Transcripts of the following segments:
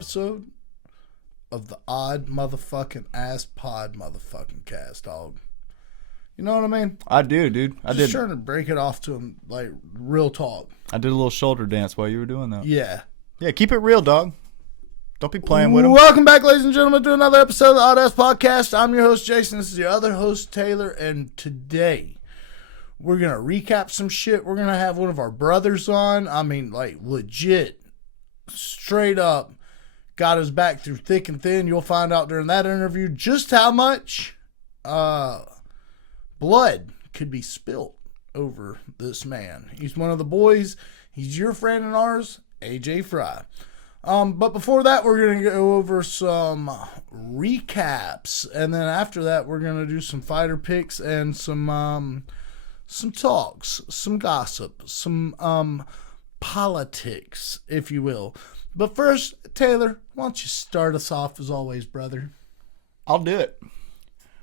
episode of the Odd Motherfucking Ass Pod Motherfucking Cast, dog. You know what I mean? I do, dude. Just trying to break it off to him, like, real talk. I did a little shoulder dance while you were doing that. Yeah. Yeah, keep it real, dog. Don't be playing with him. Welcome back, ladies and gentlemen, to another episode of the Oddass Podcast. I'm your host, Jason. This is your other host, Taylor. And today, we're going to recap some shit. We're going to have one of our brothers on. I mean, like, legit, straight up, got his back through thick and thin. You'll find out during that interview just how much blood could be spilt over this man. He's one of the boys. He's your friend and ours, AJ Frye. But before that, we're going to go over some recaps. And then after that, we're going to do some fighter picks and some talks, some gossip, some politics, if you will. But first, Taylor, why don't you start us off as always, brother? I'll do it.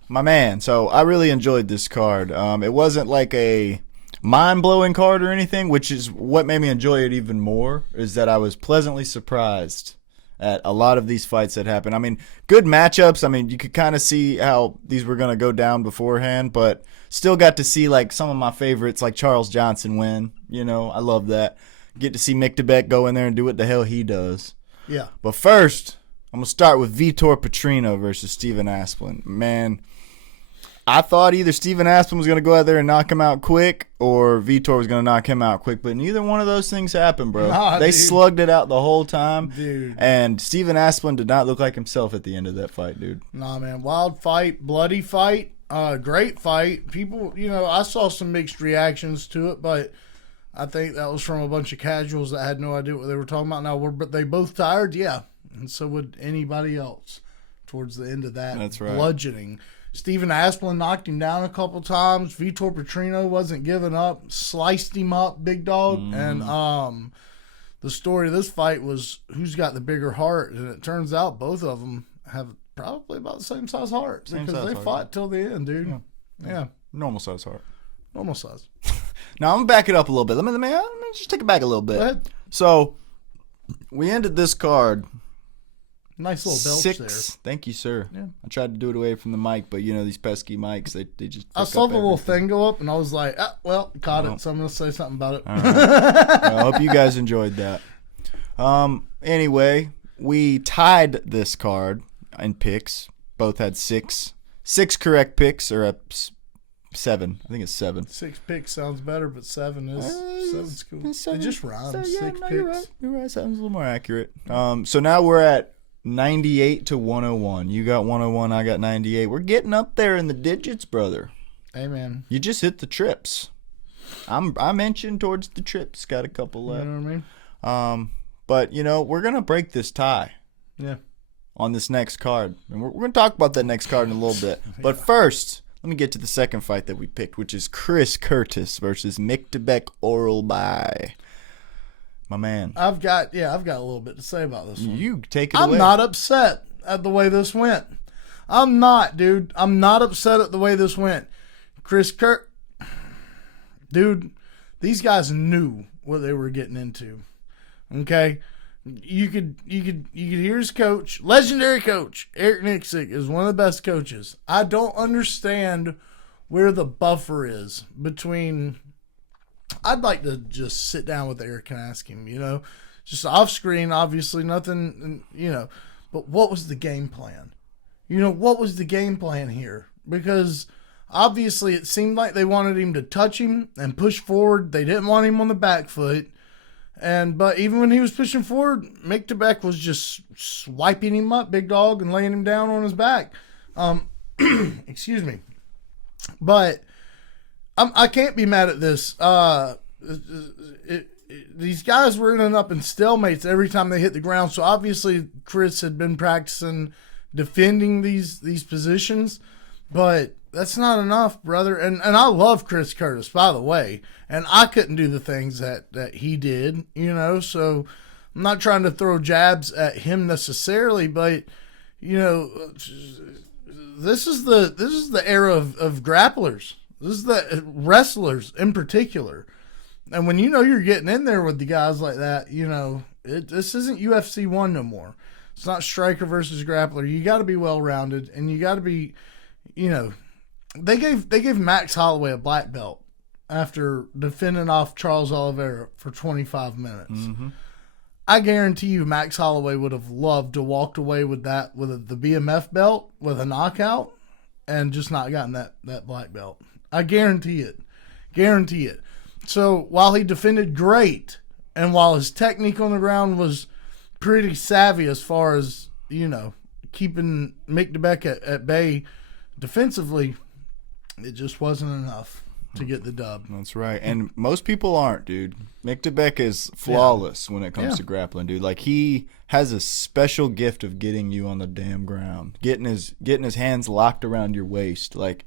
My man, so I really enjoyed this card. It wasn't like a mind-blowing card or anything, which is what made me enjoy it even more, is that I was pleasantly surprised at a lot of these fights that happened. I mean, good matchups. I mean, you could kind of see how these were going to go down beforehand, but still got to see like some of my favorites, like Charles Johnson win. You know, I love that. Get to see Mick DeBeck go in there and do what the hell he does. Yeah. But first, I'm going to start with Vitor Petrino versus Steven Asplin. Man, I thought either Steven Asplin was going to go out there and knock him out quick or Vitor was going to knock him out quick, but neither one of those things happened, bro. They slugged it out the whole time. Dude. And Steven Asplin did not look like himself at the end of that fight, dude. Nah, man. Wild fight, bloody fight, great fight. People, you know, I saw some mixed reactions to it, but I think that was from a bunch of casuals that had no idea what they were talking about. Now, were they both tired? Yeah. And so would anybody else towards the end of that. That's right. Bludgeoning. Steven Asplin knocked him down a couple times. Vitor Petrino wasn't giving up, sliced him up, big dog. And the story of this fight was who's got the bigger heart. And it turns out both of them have probably about the same size heart because they fought till the end, dude. Yeah. Normal size heart. Normal size. Now, I'm going to back it up a little bit. Let me just take it back a little bit. Go ahead. So, we ended this card. Nice little belch 6. there. Thank you, sir. Yeah. I tried to do it away from the mic, but you know these pesky mics, they just. I saw the little thing go up, and I was like, well, caught it, so I'm going to say something about it. All right. Well, I hope you guys enjoyed that. Anyway, we tied this card in picks. Both had 6 correct picks, or 7. I think it's 7. 6 picks sounds better, but 7's cool. 7. It just rhymes. So, yeah, 6 no, picks. You're right. Sounds a little more accurate. So now we're at 98 to 101. You got 101, I got 98. We're getting up there in the digits, brother. Amen. You just hit the trips. I mentioned towards the trips. Got a couple left. You know what I mean? But you know we're gonna break this tie. Yeah. On this next card, and we're gonna talk about that next card in a little bit. But first, let me get to the second fight that we picked, which is Chris Curtis versus Mick DeBeck Oral by. My man. I've got a little bit to say about this one. You take it away. I'm not upset at the way this went. I'm not, dude. I'm not upset at the way this went. Dude, these guys knew what they were getting into. Okay? You could hear his coach, legendary coach, Eric Nixick is one of the best coaches. I don't understand where the buffer is between. I'd like to just sit down with Eric and ask him, you know, just off screen, obviously, nothing, you know, but what was the game plan? You know, what was the game plan here? Because obviously it seemed like they wanted him to touch him and push forward. They didn't want him on the back foot. But even when he was pushing forward, Mick DeBeck was just swiping him up, big dog, and laying him down on his back. Excuse me. But I can't be mad at this. These guys were ending up in stalemates every time they hit the ground. So obviously Chris had been practicing defending these positions, but that's not enough, brother. And I love Chris Curtis, by the way, and I couldn't do the things that he did, you know. So I'm not trying to throw jabs at him necessarily, but you know, this is the era of grapplers. This is the wrestlers in particular. And when you know you're getting in there with the guys like that, you know, this isn't UFC 1 no more. It's not striker versus grappler. You got to be well rounded, and you got to be, they gave Max Holloway a black belt after defending off Charles Oliveira for 25 minutes. Mm-hmm. I guarantee you, Max Holloway would have loved to walk away with the BMF belt with a knockout, and just not gotten that black belt. I guarantee it. Guarantee it. So while he defended great, and while his technique on the ground was pretty savvy as far as, keeping Mick DeBeck at bay defensively, it just wasn't enough to get the dub. That's right. And most people aren't, dude. Mick DeBeck is flawless when it comes to grappling, dude. Like, he has a special gift of getting you on the damn ground, getting his hands locked around your waist. Like,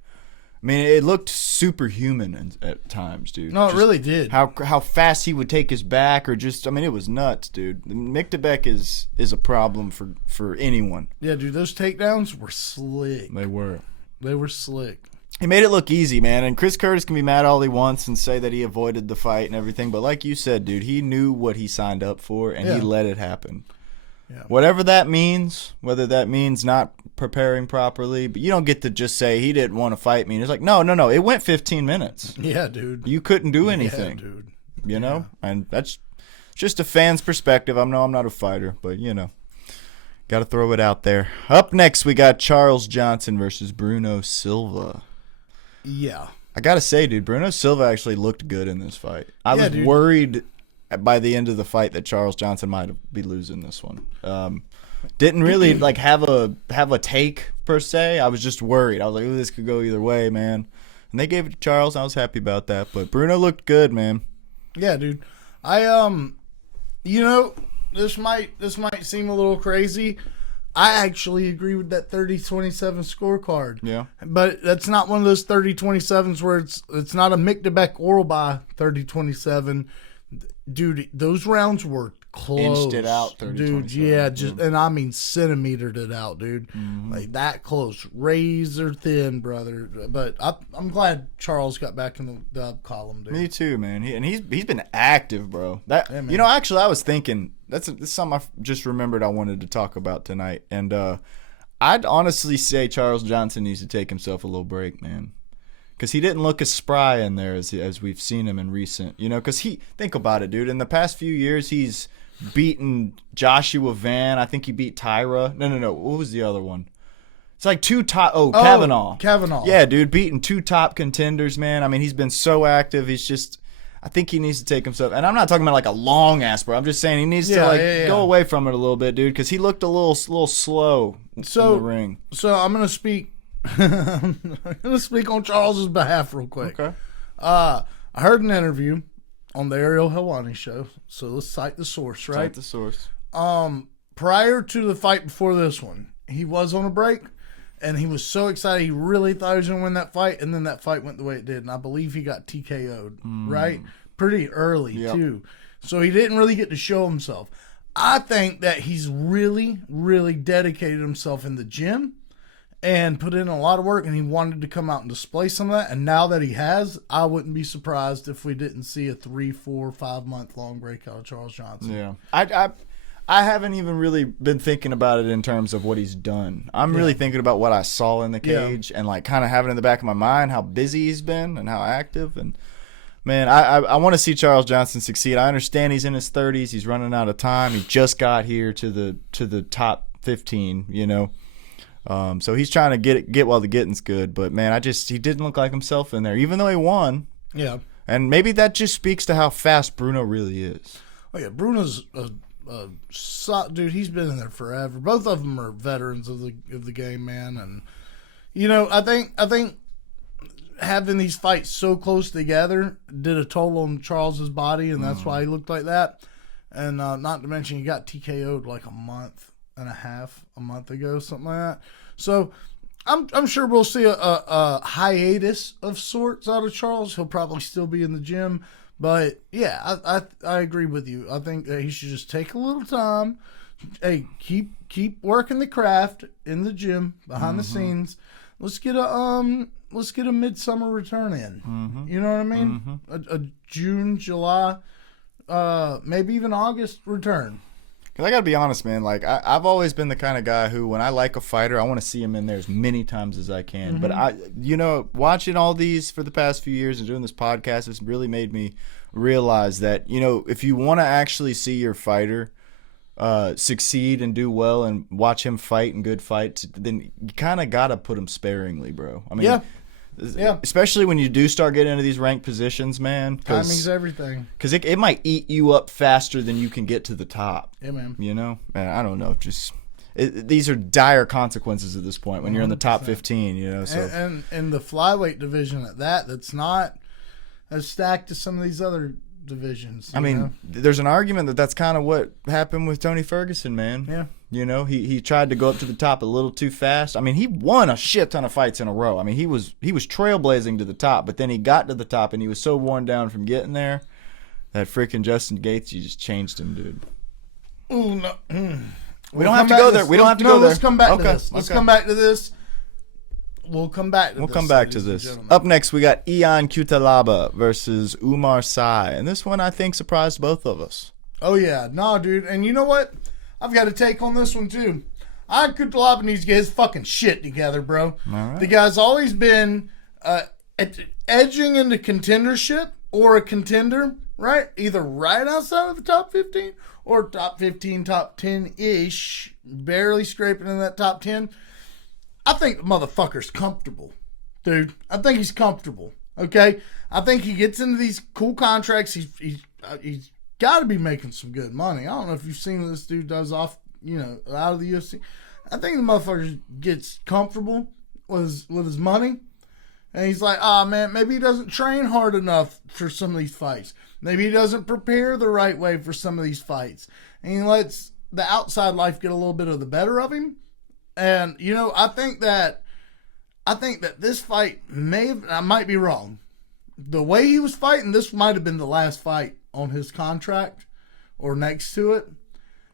I mean, it looked superhuman at times, dude. No, it really did. How fast he would take his back, or just, I mean, it was nuts, dude. Mick DeBeck is a problem for anyone. Yeah, dude, those takedowns were slick. They were slick. He made it look easy, man. And Chris Curtis can be mad all he wants and say that he avoided the fight and everything. But like you said, dude, he knew what he signed up for, and he let it happen. Yeah. Whatever that means, whether that means not preparing properly, but you don't get to just say he didn't want to fight me. And it's like, no. It went 15 minutes. Yeah, dude. You couldn't do anything. Yeah, dude. You know? And that's just a fan's perspective. I'm not a fighter, but, got to throw it out there. Up next, we got Charles Johnson versus Bruno Silva. Yeah. I got to say, dude, Bruno Silva actually looked good in this fight. I was worried by the end of the fight that Charles Johnson might be losing this one. Didn't really have a take per se. I was just worried. I was like, ooh, this could go either way, man. And they gave it to Charles. I was happy about that. But Bruno looked good, man. Yeah, dude. This might seem a little crazy. I actually agree with that 30-27 scorecard. Yeah. But that's not one of those 30-27s where it's not a Mick DeBeck oral by 30-27. Dude, those rounds were close. Inched it out 30-27. Dude, yeah, and I mean centimetered it out, dude. Mm-hmm. Like that close. Razor thin, brother. But I'm glad Charles got back in the dub column, dude. Me too, man. He's been active, bro. Yeah, actually I was thinking that's something I just remembered I wanted to talk about tonight. And I'd honestly say Charles Johnson needs to take himself a little break, man. Because he didn't look as spry in there as we've seen him in recent. Because think about it, dude. In the past few years, he's beaten Joshua Van. I think he beat Tyra. No. What was the other one? It's like two top. Oh, Kavanaugh. Kavanaugh. Yeah, dude, beating two top contenders, man. I mean, he's been so active. He's just. I think he needs to take himself. And I'm not talking about like a long ass, bro. I'm just saying he needs to go away from it a little bit, dude. Because he looked a little slow in the ring. So I'm gonna speak. I'm gonna speak on Charles's behalf real quick. Okay. I heard an interview on the Ariel Helwani show. So let's cite the source, right? Cite the source. Prior to the fight before this one, he was on a break, and he was so excited. He really thought he was going to win that fight, and then that fight went the way it did. And I believe he got TKO'd, right? Pretty early, too. So he didn't really get to show himself. I think that he's really, really dedicated himself in the gym and put in a lot of work, and he wanted to come out and display some of that. And now that he has, I wouldn't be surprised if we didn't see a 3, 4, 5 month long breakout of Charles Johnson. Yeah. I haven't even really been thinking about it in terms of what he's done. I'm really thinking about what I saw in the cage and like kind of having in the back of my mind how busy he's been and how active. And man, I want to see Charles Johnson succeed. I understand he's in his 30s. He's running out of time. He just got here to the top 15, So he's trying to get while the getting's good. But man, he didn't look like himself in there, even though he won. Yeah. And maybe that just speaks to how fast Bruno really is. Oh yeah, Bruno's dude. He's been in there forever. Both of them are veterans of the game, man. And I think having these fights so close together did a toll on Charles's body, and that's why he looked like that. And not to mention he got TKO'd like a month ago, something like that. So I'm sure we'll see a hiatus of sorts out of Charles. He'll probably still be in the gym, but yeah, I agree with you. I think that he should just take a little time. Hey, keep working the craft in the gym behind the scenes. Let's get a midsummer return in. You know what I mean? A June, July, maybe even August return. Because I got to be honest, man. Like, I've always been the kind of guy who, when I like a fighter, I want to see him in there as many times as I can. Mm-hmm. But watching all these for the past few years and doing this podcast, it's really made me realize that, if you want to actually see your fighter succeed and do well and watch him fight in good fights, then you kind of got to put him sparingly, bro. I mean, yeah. Especially when you do start getting into these ranked positions, man. Timing's everything. Because it might eat you up faster than you can get to the top. Yeah, man. Man, I don't know. These are dire consequences at this point when you're in the top 15, So. And the flyweight division at that's not as stacked as some of these other divisions. I mean, there's an argument that's kind of what happened with Tony Ferguson, man. Yeah. He tried to go up to the top a little too fast. I mean, he won a shit ton of fights in a row. I mean, he was trailblazing to the top, but then he got to the top and he was so worn down from getting there that freaking Justin Gaethje just changed him, dude. Ooh, no. We don't have to go there. We don't have to go there. Let's come back to this. Let's come back to this. We'll come back to this. Up next, we got Ion Cutelaba versus Umar Sy. And this one, I think, surprised both of us. Oh, yeah. No, dude. And you know what? I've got a take on this one, too. Ion Cutelaba needs to get his fucking shit together, bro. All right. The guy's always been edging into contendership or a contender, right? Either right outside of the top 15 or top 15, top 10-ish. Barely scraping in that top 10. I think the motherfucker's comfortable, dude. I think he's comfortable. Okay, I think he gets into these cool contracts. He's got to be making some good money. I don't know if you've seen what this dude does off, out of the UFC. I think the motherfucker gets comfortable with his money, and he's like, man, maybe he doesn't train hard enough for some of these fights. Maybe he doesn't prepare the right way for some of these fights, and he lets the outside life get a little bit of the better of him. And, I think that this fight I might be wrong. The way he was fighting, this might have been the last fight on his contract or next to it.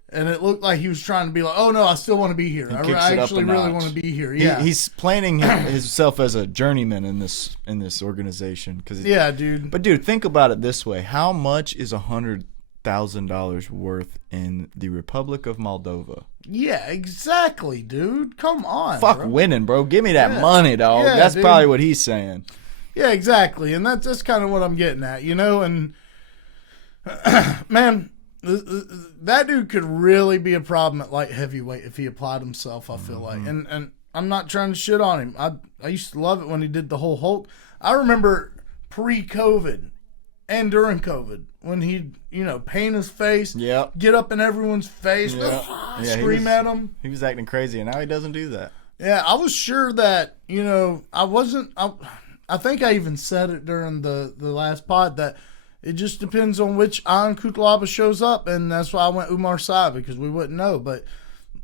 And it looked like he was trying to be like, oh, no, I still want to be here. I actually really want to be here. Yeah. He's planning himself as a journeyman in this organization. Yeah, dude. But, dude, think about it this way. How much is $100,000 worth in the Republic of Moldova? Yeah, exactly, dude. Come on. Fuck bro. Winning, bro. Give me that money, dog. Yeah, that's dude. probably what he's saying. Yeah, exactly. And that's kind of what I'm getting at, And, man, that dude could really be a problem at light heavyweight if he applied himself, I feel like. And I'm not trying to shit on him. I used to love it when he did the whole Hulk. I remember pre-COVID and during COVID when he'd, paint his face, get up in everyone's face, scream at him. He was acting crazy, and now he doesn't do that. Yeah, I was sure that, I think I even said it during the last pod that it just depends on which Ion Cutelaba shows up, and that's why I went Umar Sy, because we wouldn't know. But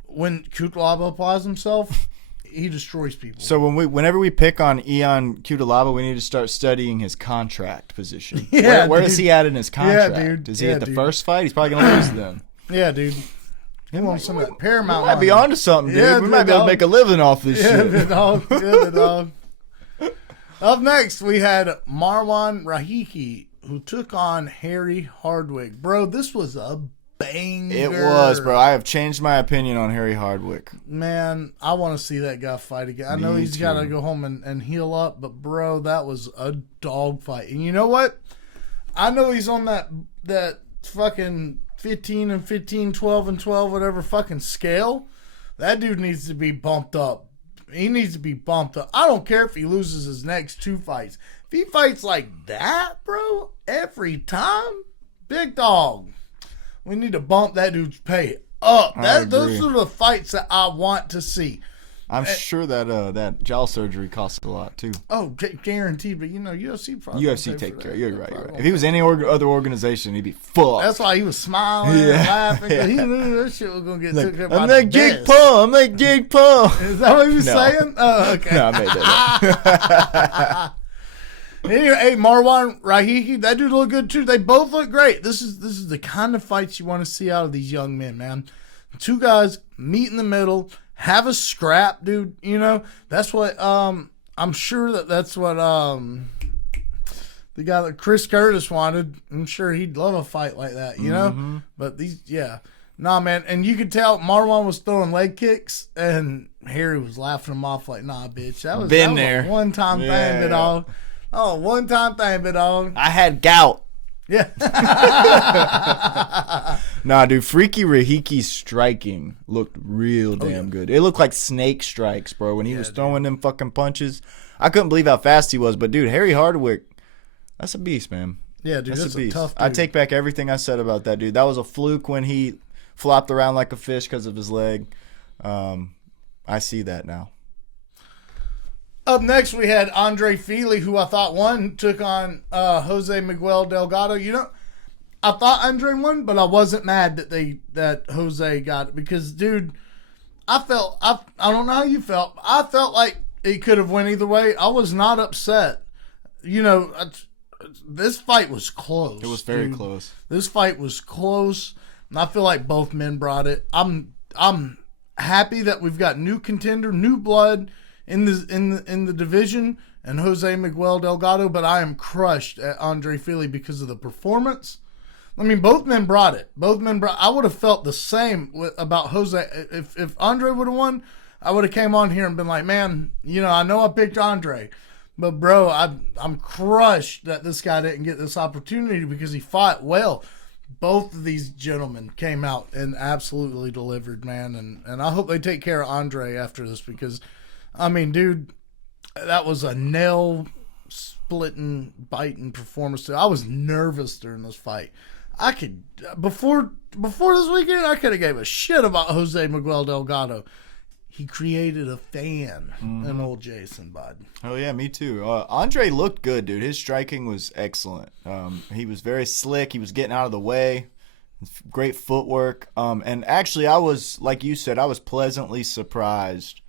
when Cutelaba applies himself, he destroys people. So whenever we pick on Ion Cutelaba, we need to start studying his contract position. Yeah, where is he at in his contract? Yeah, dude. Is he at the first fight? He's probably going to lose then. Yeah, might, he wants some of that Paramount. We might be onto something, dude. Yeah, we might be able to make a living off this shit. The dog. Up next, we had Marwan Rahiki, who took on Harry Hardwick. Bro, this was a banger. It was, bro. I have changed my opinion on Harry Hardwick. Man, I want to see that guy fight again. I know he's got to go home and heal up, but, bro, that was a dog fight. And you know what? I know he's on that fucking 15 and 15, 12 and 12, whatever fucking scale. That dude needs to be bumped up. He needs to be bumped up. I don't care if he loses his next 2 fights. If he fights like that, bro, every time, big dog. We need to bump that dude's pay up. Those are the fights that I want to see. I'm sure that jaw surgery costs a lot too. Oh, guaranteed. But UFC probably take care. You're right. If he was any other organization, he'd be fucked. That's why he was smiling and laughing. He knew that shit was gonna get took care of. I'm like Jake Paul. Is that what he was saying? Oh, okay. No, I made that up. Anyway, hey, Marwan Rahiki, that dude look good too. They both look great. This is the kind of fights you want to see out of these young men, man. 2 guys meet in the middle, have a scrap, dude. That's what I'm sure that's what the guy that Chris Curtis wanted. I'm sure he'd love a fight like that, But Nah, man, and you could tell Marwan was throwing leg kicks, and Harry was laughing him off like, "Nah, bitch, that was there. A one-time thing, big dog. Oh, one-time thing, big dog. I had gout." Yeah. Nah, dude, Freaky Rahiki's striking looked real damn good. It looked like snake strikes, bro, when he was throwing them fucking punches. I couldn't believe how fast he was, but dude, Harry Hardwick, that's a beast, man. Yeah, dude, that's a beast. Tough dude. I take back everything I said about that dude. That was a fluke when he flopped around like a fish because of his leg. I see that now. Up next, we had Andre Fili, who I thought won, took on Jose Miguel Delgado. You know, I thought Andre won, but I wasn't mad that Jose got it because, dude, I don't know how you felt. I felt like it could have went either way. I was not upset. You know, this fight was close. It was very close. This fight was close. And I feel like both men brought it. I'm happy that we've got new contender, new blood in the division, and Jose Miguel Delgado. But I am crushed at Andre Fili because of the performance. I mean, both men brought it. I would have felt the same about Jose. If Andre would have won, I would have came on here and been like, man, you know, I know I picked Andre, but bro, I'm crushed that this guy didn't get this opportunity because he fought well. Both of these gentlemen came out and absolutely delivered, man. And I hope they take care of Andre after this because, I mean, dude, that was a nail-splitting, biting performance. I was nervous during this fight. I could, before this weekend, I could have gave a shit about Jose Miguel Delgado. He created a fan in old Jason, bud. Oh, yeah, me too. Andre looked good, dude. His striking was excellent. He was very slick. He was getting out of the way. Great footwork. And actually, I was, like you said, I was pleasantly surprised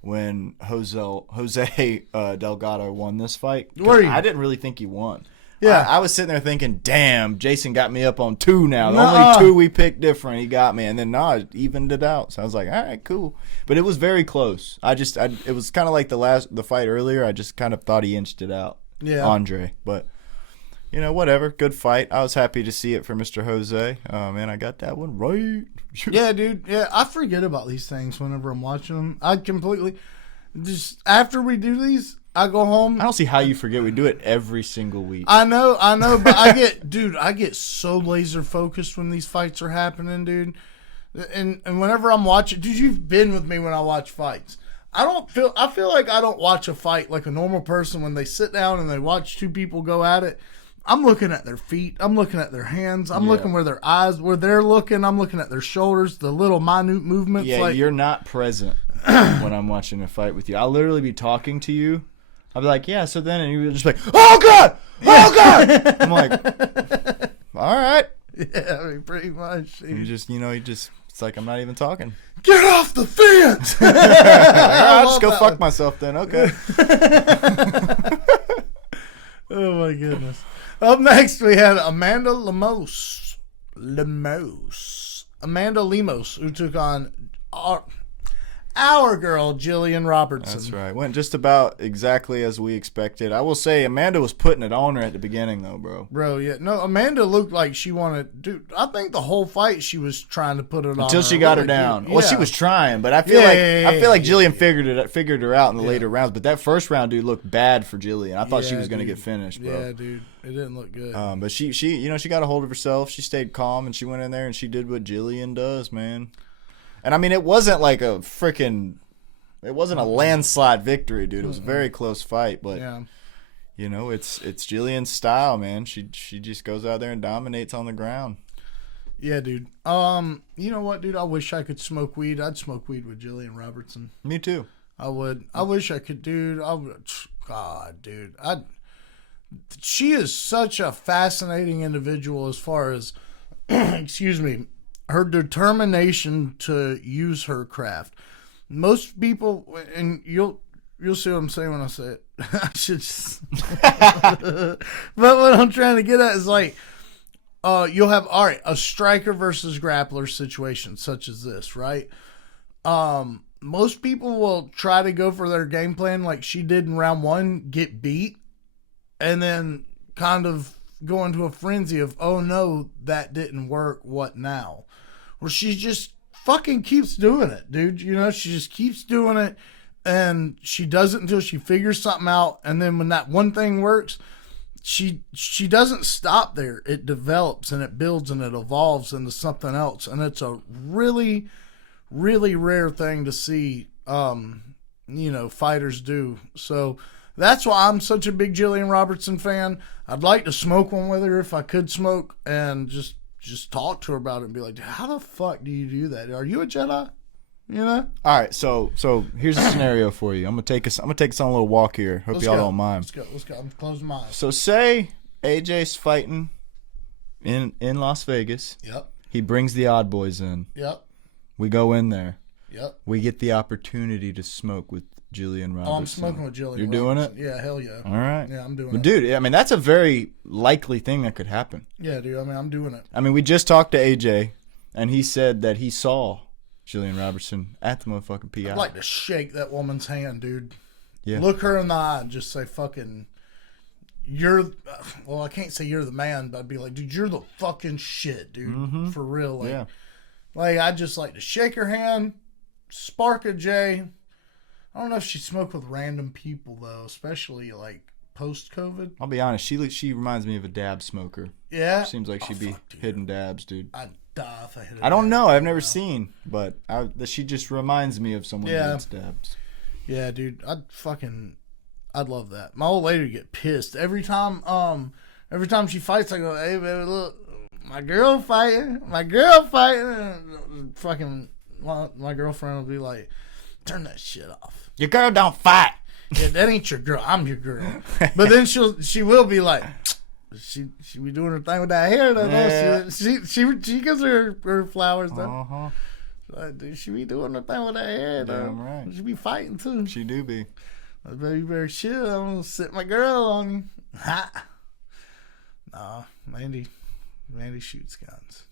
when Jose Delgado won this fight. I didn't really think he won. Yeah, I was sitting there thinking, damn, Jason got me up on 2 now. The only 2 we picked different, he got me. And then, it evened it out. So I was like, all right, cool. But it was very close. It was kind of like the fight earlier. I just kind of thought he inched it out, Andre. But, you know, whatever. Good fight. I was happy to see it for Mr. Jose. Man, I got that one right. Yeah, dude. Yeah, I forget about these things whenever I'm watching them. I completely just after we do these, I go home. I don't see how you forget. We do it every single week. I know, but I get so laser focused when these fights are happening, dude. And whenever I'm watching, dude, you've been with me when I watch fights. I feel like I don't watch a fight like a normal person when they sit down and they watch 2 people go at it. I'm looking at their feet. I'm looking at their hands. I'm looking where their eyes, where they're looking. I'm looking at their shoulders, the little minute movements. Yeah, you're not present when I'm watching a fight with you. I'll literally be talking to you. I'll be like, yeah, so then, and you're just like, oh, God! Oh, God! I'm like, all right. Yeah, I mean, pretty much. Dude. It's like I'm not even talking. Get off the fence! I'll just go fuck myself then, okay. Oh, my goodness. Up next, we had Amanda Lemos, who took on our girl, Jillian Robertson. That's right. Went just about exactly as we expected. I will say Amanda was putting it on her at the beginning, though, bro. Bro, yeah. No, Amanda looked like she wanted... Dude, I think the whole fight she was trying to put it on until she got her down. Well, she was trying, but I feel like Jillian figured her out in the later rounds. But that first round, dude, looked bad for Jillian. I thought she was going to get finished, bro. Yeah, dude. It didn't look good. But she got a hold of herself. She stayed calm, and she went in there, and she did what Jillian does, man. And, I mean, it wasn't like a freaking... It wasn't a landslide victory, dude. It was a very close fight, but you know, it's Jillian's style, man. She just goes out there and dominates on the ground. Yeah, dude. You know what, dude? I wish I could smoke weed. I'd smoke weed with Jillian Robertson. Me too. I would. I wish I could, dude. God, dude. She is such a fascinating individual as far as, excuse me, her determination to use her craft. Most people, and you'll see what I'm saying when I say it. I should just, but what I'm trying to get at is like, you'll have a striker versus grappler situation such as this, right? Most people will try to go for their game plan like she did in round 1, get beat, and then kind of go into a frenzy of, oh no, that didn't work. What now? where she just fucking keeps doing it, dude. You know, she just keeps doing it, and she does it until she figures something out. And then when that one thing works, she doesn't stop there. It develops and it builds and it evolves into something else. And it's a really, really rare thing to see, fighters do. So that's why I'm such a big Jillian Robertson fan. I'd like to smoke one with her if I could smoke, and just talk to her about it and be like, how the fuck do you do that? Are you a Jedi? You know? All right, so here's a scenario for you. I'm gonna take us on a little walk here. Hope y'all don't mind. Let's go. I'm closing my eyes. So say AJ's fighting in Las Vegas. Yep. He brings the odd boys in. Yep. We go in there. Yep. We get the opportunity to smoke with Jillian Robertson. Oh, I'm smoking with Jillian. You're doing it? Yeah, hell yeah. All right. Yeah, I'm doing But it. dude, I mean, that's a very likely thing that could happen. Yeah, dude. I mean, I'm doing it. I mean, we just talked to AJ, and he said that he saw Jillian Robertson at the motherfucking PI. I'd like to shake that woman's hand, dude. Yeah. Look her in the eye and just say, fucking, I can't say you're the man, but I'd be like, dude, you're the fucking shit, dude. Mm-hmm. For real. Like, yeah. Like, I'd just like to shake her hand, spark a J. I don't know if she smoked with random people, though, especially, like, post-COVID. I'll be honest, she reminds me of a dab smoker. Yeah? Seems like she'd be hitting dabs, dude. I'd die if I hit her. I don't know. I've never seen, but she just reminds me of someone who hits dabs. Yeah, dude. I'd love that. My old lady would get pissed. Every time she fights, I go, hey, baby, look, my girl fighting. Fucking, my girlfriend will be like, turn that shit off. Your girl don't fight. Yeah, that ain't your girl. I'm your girl. But then she will be like, she be doing her thing with that hair though. Yeah. She gives her flowers though. Uh-huh. Like, dude, she be doing her thing with that hair though. Damn right. She be fighting too. She do be. Baby, better chill. I'm gonna sit my girl on you. Ha. Nah, Mandy shoots guns.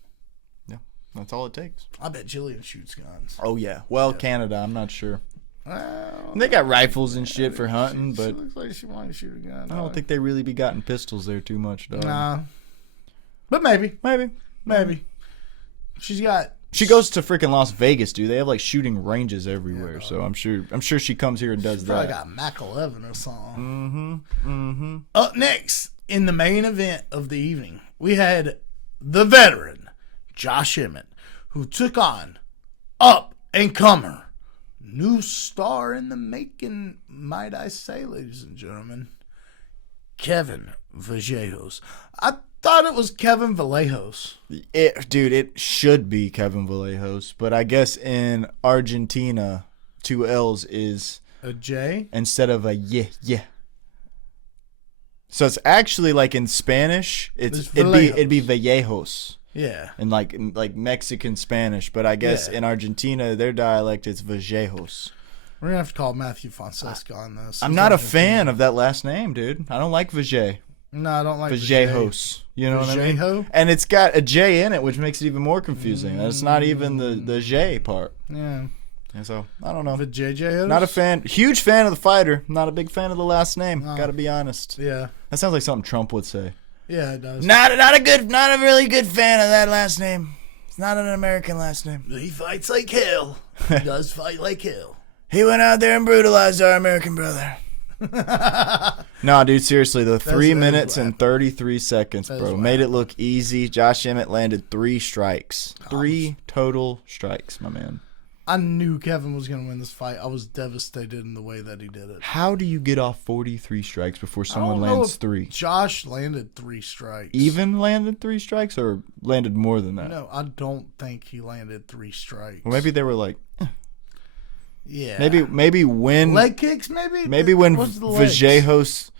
Yeah, that's all it takes. I bet Jillian shoots guns. Oh yeah. Well, Canada, I'm not sure. Well, They got rifles and shit for hunting, she but looks like she might shoot a gun. I don't think they really be gotten pistols there too much, dog. Nah, but maybe. Maybe. She goes to freaking Las Vegas, dude. They have like shooting ranges everywhere, Yeah, so I'm sure she comes here and does Probably that. got Mac 11 or something. Mm-hmm. Up next, in the main event of the evening, we had the veteran, Josh Emmett, who took on up-and-comer, new star in the making, might I say, ladies and gentlemen, Kevin Vallejos. I thought it was Kevin Vallejos. It should be Kevin Vallejos, but I guess in Argentina, 2 L's is A J? instead of a yeah. So it's actually like in Spanish, it'd be Vallejos. Yeah. In like Mexican Spanish, but I guess in Argentina, their dialect is Vallejos. We're going to have to call Matthew Fonseca on this. I'm not a fan of that last name, dude. I don't like Vallej. No, I don't like Vallejos. You know what I mean? Vallejo? And it's got a J in it, which makes it even more confusing. And it's not even the J part. Yeah. And so, I don't know. Vallejos? Not a fan. Huge fan of the fighter. Not a big fan of the last name. Gotta be honest. Yeah. That sounds like something Trump would say. Yeah, it does. Not a really good fan of that last name. It's not an American last name. He fights like hell. He does fight like hell. He went out there and brutalized our American brother. No, dude, seriously, the 3 minutes and 33 seconds, bro, made it look easy. Josh Emmett landed 3 strikes. 3 total strikes, my man. I knew Kevin was going to win this fight. I was devastated in the way that he did it. How do you get off 43 strikes before someone lands 3? Josh landed 3 strikes. Even landed 3 strikes or landed more than that? No, I don't think he landed 3 strikes. Well, maybe they were like... Yeah. Maybe when... Leg kicks, maybe? Maybe when Vallejos Vallejos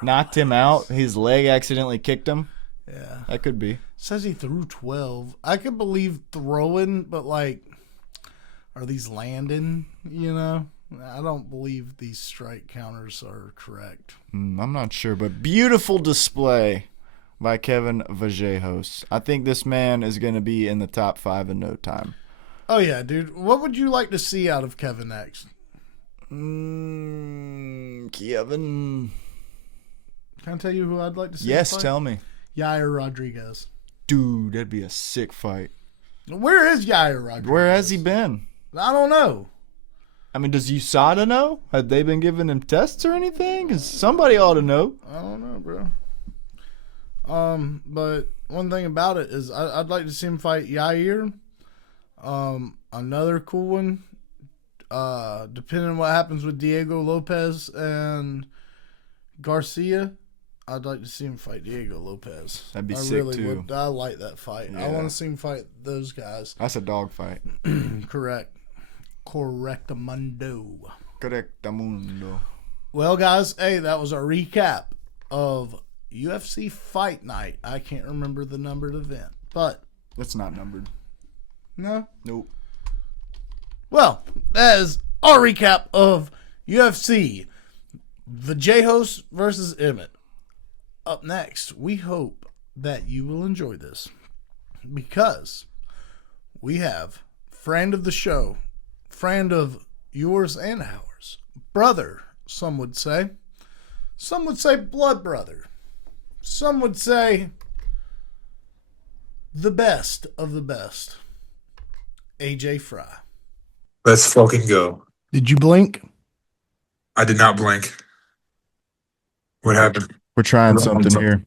knocked him out, his leg accidentally kicked him. Yeah. That could be. Says he threw 12. I could believe throwing, but like... Are these landing, you know? I don't believe these strike counters are correct. I'm not sure, but beautiful display by Kevin Vallejos. I think this man is going to be in the top 5 in no time. Oh, yeah, dude. What would you like to see out of Kevin next? Kevin. Can I tell you who I'd like to see? Yes, tell me. Yair Rodriguez. Dude, that'd be a sick fight. Where is Yair Rodriguez? Where has he been? I don't know. I mean, does USADA know? Have they been giving him tests or anything? 'Cause somebody ought to know. I don't know, bro. But one thing about it is I'd like to see him fight Yair. Another cool one. Depending on what happens with Diego Lopez and Garcia, I'd like to see him fight Diego Lopez. That'd be sick too. I like that fight. Yeah. I want to see him fight those guys. That's a dog fight. Correctamundo. Correctamundo. Well, guys, hey, that was a recap of UFC Fight Night. I can't remember the numbered event, but That's not numbered. no. Nope. Well, that is our recap of UFC Vallejos versus Emmett. Up next, we hope that you will enjoy this because we have friend of the show, friend of yours and ours, brother, some would say blood brother, some would say the best of the best, AJ Frye. Let's fucking go. Did you blink? I did not blink. What happened? We're trying something here.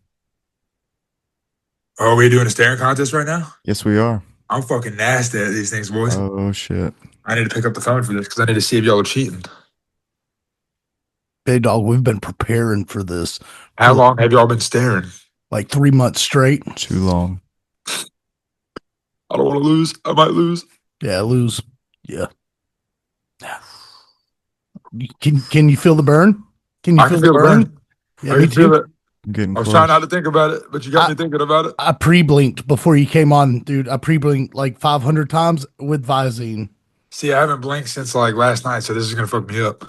Oh, are we doing a staring contest right now? Yes, we are. I'm fucking nasty at these things, boys. Oh, shit. I need to pick up the phone for this because I need to see if y'all are cheating. Hey, dog, we've been preparing for this How long have y'all been staring? like 3 months straight. Too long. I don't want to lose. I might lose. Yeah, lose. Yeah. Can you feel the burn? Can you I can feel the burn. Yeah, I me can feel too. it. I'm getting I was close. trying not to think about it, but you got me thinking about it. I pre-blinked before you came on, dude. I pre-blinked like 500 times with Visine. See, I haven't blinked since like last night, so this is gonna fuck me up.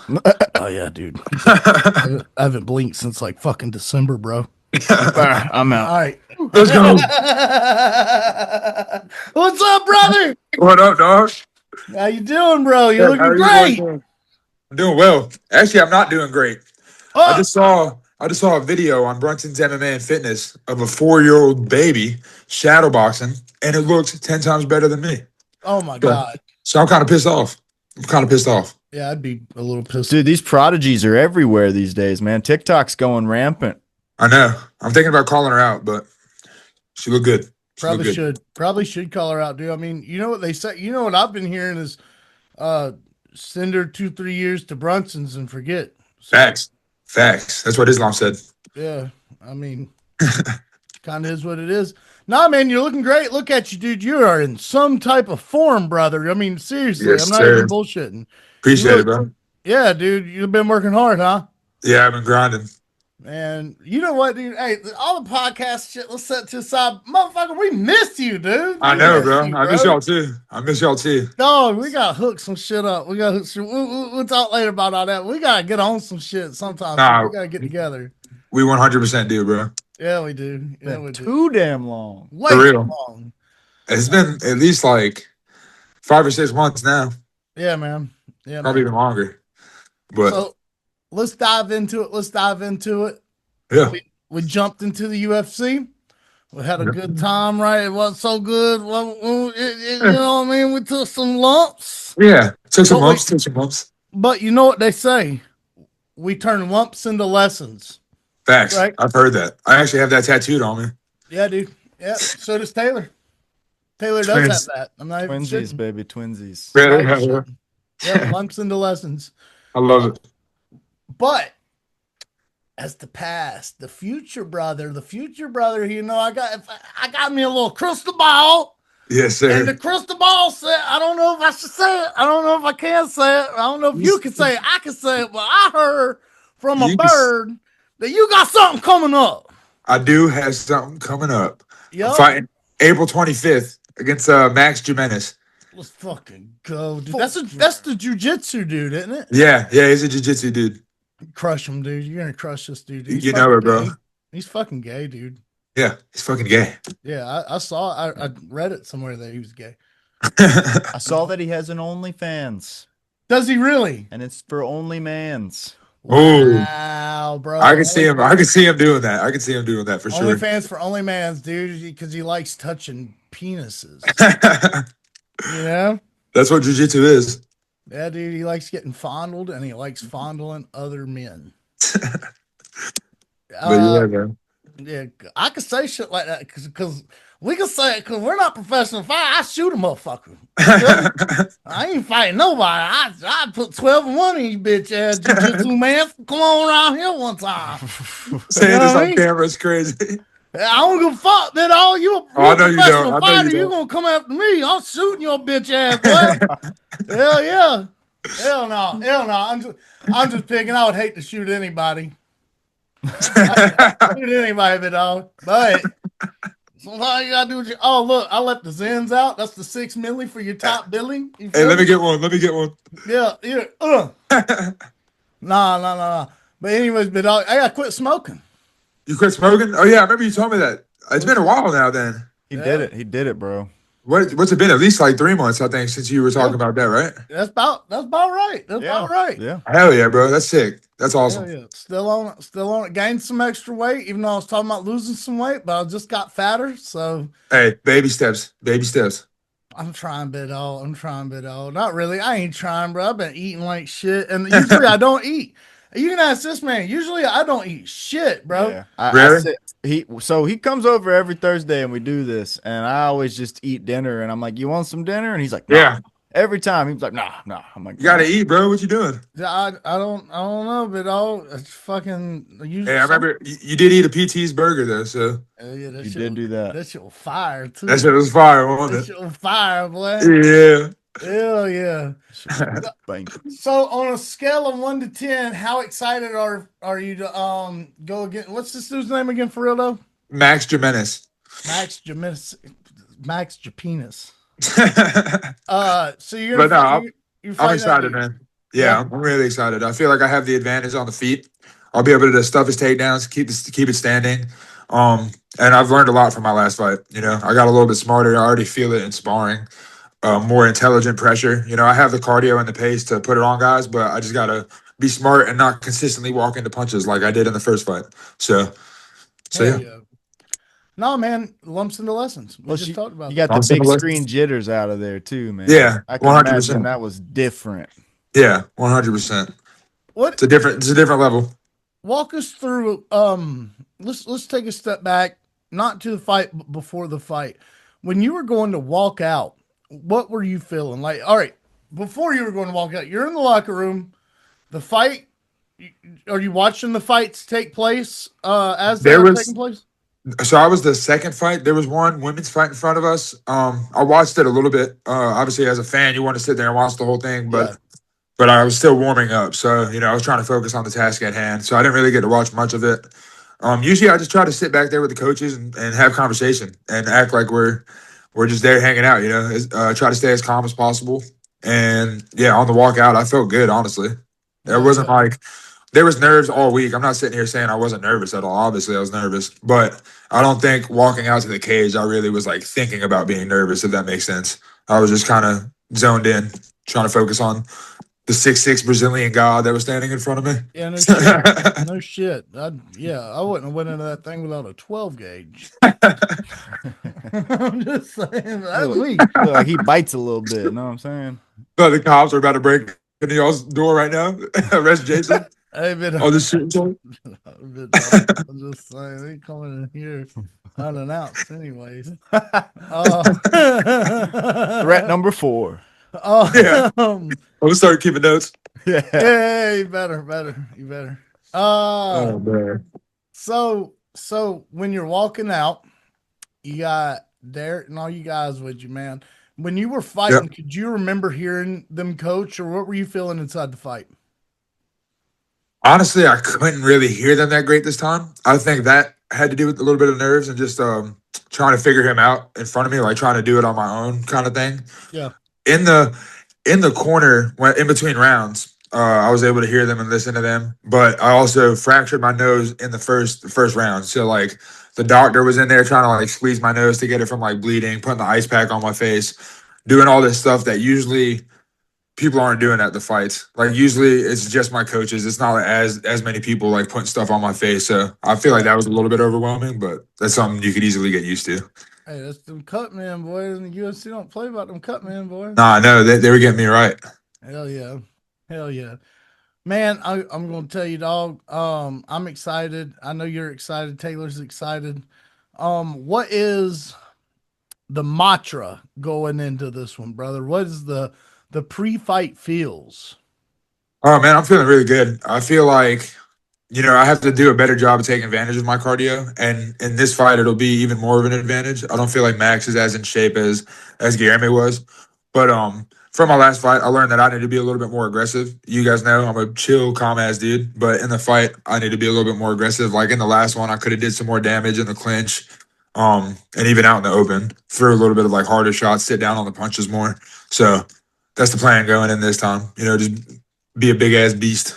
Oh yeah, dude. I haven't blinked since like fucking December, bro. I'm out. All right. Let's go. What's up, brother? What up, dog? How you doing, bro? You're How are looking you boys great. doing? I'm doing well. Actually, I'm not doing great. Oh, I just saw a video on Brunson's MMA and Fitness of a 4-year-old baby shadowboxing, and it looks 10 times better than me. oh my God. So I'm kind of pissed off. Yeah, I'd be a little pissed. Dude, these prodigies are everywhere these days, man. TikTok's going rampant. I know. I'm thinking about calling her out, but she looked good. Probably should call her out, dude. I mean, you know what they say. You know what I've been hearing is, send her 2-3 years to Brunson's and forget. So, Facts. That's what Islam said. yeah, I mean, kind of is what it is. Nah, man, you're looking great. Look at you, dude. You are in some type of form, brother. I mean, seriously, Yes, I'm not sir. even bullshitting. Appreciate You it, bro. Yeah, dude, you've been working hard, huh? Yeah, I've been grinding. Man, you know what, dude? Hey, all the podcast shit, let's set to the side. Motherfucker, we missed you, dude. I We know, missed bro. you, I miss y'all too. Dog, we gotta hook some shit up. We gotta hook some, we'll talk later about all that. We gotta get on some shit sometimes. Nah. We gotta get together. We 100% do, bro. Yeah, we do. Yeah, we do. Too damn long. Way For too real. long. It's been at least like 5 or 6 months now, Yeah, man. Yeah, probably man. even longer. But So let's dive into it. yeah, We jumped into the UFC. We had a good time, right? It wasn't so good. Well, you know what I mean? We took some lumps. yeah. Took some But bumps. But you know what they say? We turn lumps into lessons. Facts. Right. I've heard that. I actually have that tattooed on me. Yeah, dude. Yeah, so does Taylor. Taylor does Twins. have that. I'm not even Twinsies, shitting. baby. Twinsies. Yeah, lumps into lessons. I love it. But as the past, the future brother, you know, I got me a little crystal ball. Yes, And the sir. crystal ball said, I don't know if I should say it. I don't know if I can say it. I don't know if you can say it. I can say it, but I heard from a You can s- bird that you got something coming up. I do have something coming up. Yo, I'm fighting April 25th against Max Gimenis. let's fucking go, dude. That's the jujitsu dude, isn't it? Yeah, he's a jiu-jitsu dude. Crush him, dude. You're gonna crush this dude. He's You know fucking it, bro. gay. He's fucking gay, dude. Yeah, he's fucking gay. Yeah, I saw. I read it somewhere that he was gay. I saw that he has an OnlyFans, Does he really? and it's for only mans. Ooh. Wow, bro. I can see him. I can see him doing that. I can see him doing that for sure. OnlyFans for OnlyMans, dude, because he likes touching penises. You know? That's what jiu-jitsu is. Yeah, dude, he likes getting fondled and he likes fondling other men. But yeah, man. Yeah, I could say shit like that because we can say it because we're not professional fighter. I shoot a motherfucker. I ain't fighting nobody. I put 12 and 1 in you bitch ass jiu-jitsu man. Come on around here one time. Saying this on camera is crazy. I don't give a fuck that all you a professional fighter. You're gonna come after me. I'm shooting your bitch ass, boy. Hell yeah. Hell no. Hell no. I'm just picking. I would hate to shoot anybody. Shoot anybody, but dog. But sometimes you gotta do what you. Oh look, I left the Zens out. That's the 6 milli for your top billing. Hey, let me get one. Let me get one. Yeah. Nah. But anyways, but dog, I gotta quit smoking. You quit smoking? Oh yeah, I remember you told me that. It's been a while now. Then he did it. He did it, bro. What's it been? At least like 3 months, I think, since you were talking about that, right? That's about right. That's about right. Yeah. Hell yeah, bro. That's sick. That's awesome. Hell yeah. Still on it. Gained some extra weight, even though I was talking about losing some weight, but I just got fatter. So Hey, baby steps. Baby steps. I'm trying, bit all. Not really. I ain't trying, bro. I've been eating like shit, and usually I don't eat. You can ask this man. Usually I don't eat shit, bro. Yeah. Really? He comes over every Thursday and we do this, and I always just eat dinner, and I'm like, "You want some dinner?" And he's like, "Nah." Yeah. Every time he's like, "Nah." I'm like, You gotta eat, bro. What you doing? I don't know, but all it's fucking. Hey, I remember you did eat a PT's burger though, so Yeah, you did do that. That shit was fire too. that shit was fire, wasn't That it? shit was fire, boy. Yeah. Hell yeah. So on a scale of 1 to 10, how excited are you to go again? What's this dude's name again for real though? Max Gimenis. Max Gimenis. Max Gimenis. So I'm excited, man. Yeah, I'm really excited. I feel like I have the advantage on the feet. I'll be able to stuff his takedowns, keep it standing. And I've learned a lot from my last fight. You know, I got a little bit smarter. I already feel it in sparring. More intelligent pressure. You know, I have the cardio and the pace to put it on guys, but I just gotta be smart and not consistently walk into punches like I did in the first fight. So yeah. No, man, lumps into lessons. We just talked about. You got the big screen jitters out of there too, man. Yeah, I can 100%. imagine that was different. Yeah, 100%. It's a different level. Walk us through. Let's take a step back, not to the fight, but before the fight. When you were going to walk out, what were you feeling like? All right, before you were going to walk out, you're in the locker room. The fight. Are you watching the fights take place as they were taking place? So I was the second fight. There was one women's fight in front of us. I watched it a little bit. Obviously, as a fan, you want to sit there and watch the whole thing, but I was still warming up. So, you know, I was trying to focus on the task at hand. So I didn't really get to watch much of it. Usually I just try to sit back there with the coaches and have conversation and act like we're just there hanging out, you know, try to stay as calm as possible. And yeah, on the walk out, I felt good, honestly. There wasn't like, there was nerves all week. I'm not sitting here saying I wasn't nervous at all. Obviously, I was nervous. But I don't think walking out to the cage, I really was like thinking about being nervous, if that makes sense. I was just kind of zoned in, trying to focus on the 6'6" Brazilian god that was standing in front of me. Yeah, no shit. No shit. I wouldn't have went into that thing without a 12 gauge. I'm just saying. That's me. Like he bites a little bit. You know what I'm saying? But the cops are about to break into y'all's door right now. Arrest Jason. Hey, man. Oh, the shooting. I'm just saying, they coming in here unannounced, anyways. Threat number 4. Yeah. I'm gonna start keeping notes. Yeah. Hey, you better. Oh man. So when you're walking out, you got Derek and all you guys with you, man. When you were fighting, could you remember hearing them coach, or what were you feeling inside the fight? Honestly, I couldn't really hear them that great this time. I think that had to do with a little bit of nerves and just trying to figure him out in front of me, like trying to do it on my own kind of thing. Yeah. In the corner, when in between rounds, I was able to hear them and listen to them. But I also fractured my nose in the first round. So like the doctor was in there trying to like squeeze my nose to get it from like bleeding, putting the ice pack on my face, doing all this stuff that usually people aren't doing at the fights. Like usually it's just my coaches. It's not like as many people like putting stuff on my face. So I feel like that was a little bit overwhelming, but that's something you could easily get used to. Hey, that's them cut men, boys. In the UFC don't play about them cut men, boys. Nah, no, they were getting me right. Hell yeah. Hell yeah. Man, I'm gonna tell you, dog. I'm excited. I know you're excited. Taylor's excited. What is the mantra going into this one, brother? What is the pre-fight feels? Oh man, I'm feeling really good. I feel like, I have to do a better job of taking advantage of my cardio, and in this fight, it'll be even more of an advantage. I don't feel like Max is as in shape as Guillermo was, but from my last fight, I learned that I need to be a little bit more aggressive. You guys know I'm a chill, calm ass dude, but in the fight, I need to be a little bit more aggressive. Like in the last one, I could have did some more damage in the clinch, and even out in the open, throw a little bit of like harder shots, sit down on the punches more. So that's the plan going in this time. Just be a big ass beast.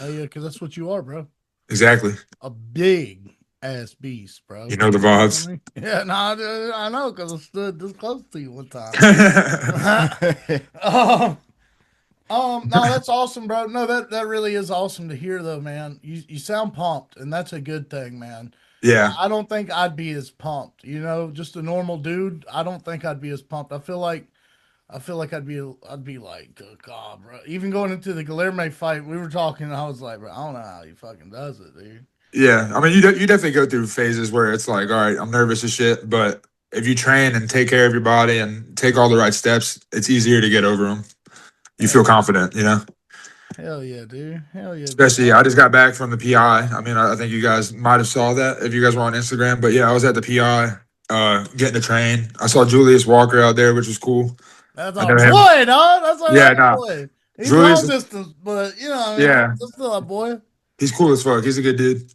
Oh yeah, because that's what you are, bro. Exactly. A big ass beast, bro. You know the vibes. Yeah, no, I know because I stood this close to you one time. No, that's awesome, bro. No, that really is awesome to hear, though, man. You sound pumped, and that's a good thing, man. Yeah. I don't think I'd be as pumped. Just a normal dude. I don't think I'd be as pumped. I feel like I'd be like, oh, God, bro. Even going into the Guillermo fight, we were talking, and I was like, bro, I don't know how he fucking does it, dude. Yeah. I mean, you definitely go through phases where it's like, all right, I'm nervous as shit, but if you train and take care of your body and take all the right steps, it's easier to get over them. You feel confident, Hell yeah, dude. Hell yeah. Especially, I just got back from the PI. I mean, I think you guys might have saw that if you guys were on Instagram. But yeah, I was at the PI, getting to train. I saw Julius Walker out there, which was cool. That's I our know him. boy, dog. That's our Yeah, nah. boy. He's Julius- long distance, but Yeah. that's still our boy. He's cool as fuck. He's a good dude.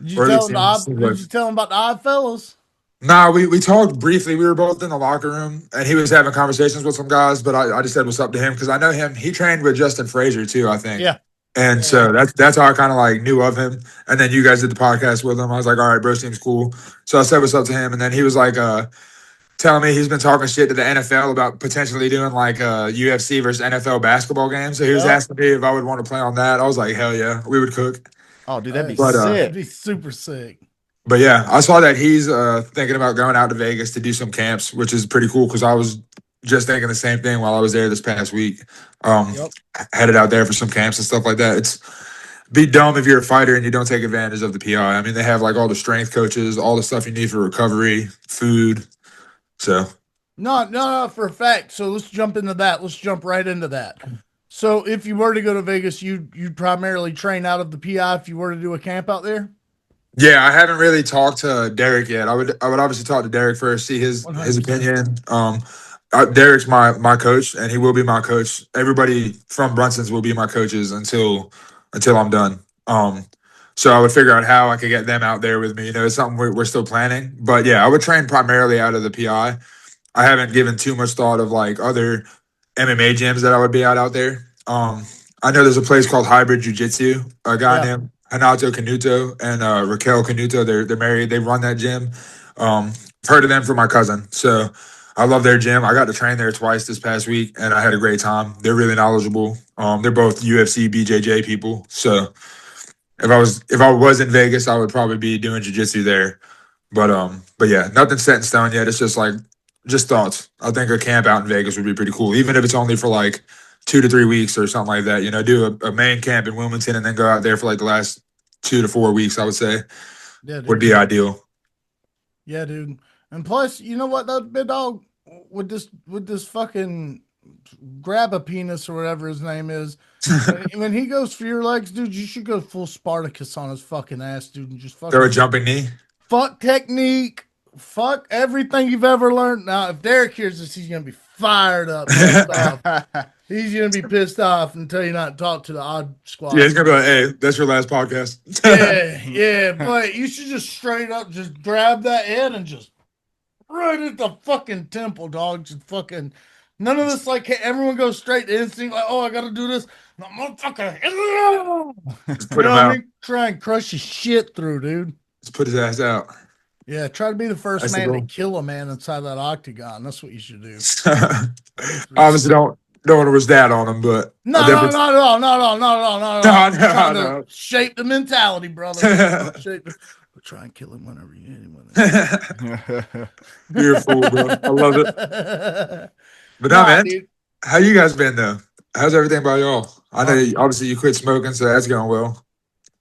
Did you tell him about the Odd Fellas? Nah, we talked briefly. We were both in the locker room, and he was having conversations with some guys. But I just said what's up to him because I know him. He trained with Justin Frazier too, I think. Yeah. And so that's how I kind of like knew of him. And then you guys did the podcast with him. I was like, all right, bro, seems cool. So I said what's up to him, and then he was like, telling me he's been talking shit to the NFL about potentially doing like a UFC versus NFL basketball game. So he was asking me if I would want to play on that. I was like, hell yeah, we would cook. Oh, dude, that'd be But, sick. That'd be super sick. But yeah, I saw that he's thinking about going out to Vegas to do some camps, which is pretty cool because I was just thinking the same thing while I was there this past week. Headed out there for some camps and stuff like that. It's be dumb if you're a fighter and you don't take advantage of the PI. I mean, they have like all the strength coaches, all the stuff you need for recovery, food. So No, for a fact. So let's jump into that. Let's jump right into that. So if you were to go to Vegas, you'd primarily train out of the PI if you were to do a camp out there? yeah, I haven't really talked to Derek yet. I would obviously talk to Derek first, see his 100%. opinion. Derek's my coach, and he will be my coach. Everybody from Brunson's will be my coaches until I'm done. So I would figure out how I could get them out there with me. It's something we're still planning. But yeah, I would train primarily out of the PI. I haven't given too much thought of like other MMA gyms that I would be out there. I know there's a place called Hybrid Jiu-Jitsu. A guy named Hanato Canuto and Raquel Canuto. They're married. They run that gym. Heard of them from my cousin. So I love their gym. I got to train there twice this past week, and I had a great time. They're really knowledgeable. They're both UFC BJJ people. So if I was in Vegas, I would probably be doing jiu-jitsu there. But yeah, nothing's set in stone yet. It's just thoughts. I think a camp out in Vegas would be pretty cool, even if it's only for like 2 to 3 weeks or something like that. Do a main camp in Wilmington and then go out there for like the last 2 to 4 weeks. I would say would be ideal. Yeah, dude. And plus, you know what, that big dog with this fucking grab a penis or whatever his name is. when he goes for your legs, dude, you should go full Spartacus on his fucking ass, dude, and just fucking throw a jumping knee. Fuck technique. Fuck everything you've ever learned. Now, if Derek hears this, he's gonna be fired up. He's gonna be pissed off and tell you not to talk to the Odd Squad. Yeah, he's gonna be like, "Hey, that's your last podcast." yeah, but you should just straight up just grab that head and just right at the fucking temple, dog. Just fucking none of this like everyone goes straight to instinct. Like, oh, I gotta do this. No, motherfucker. Just put him out. Try and crush his shit through, dude. Just put his ass out. Yeah, try to be the first man to kill a man inside that octagon. That's what you should do. Obviously, don't want to wish that on him, but no. No. Shape the mentality, brother. We'll try and kill him whenever you hit him with it. You're a fool, bro. I love it. But nah, man, dude. how you guys been though? How's everything by y'all? I know obviously you quit smoking, so that's going well.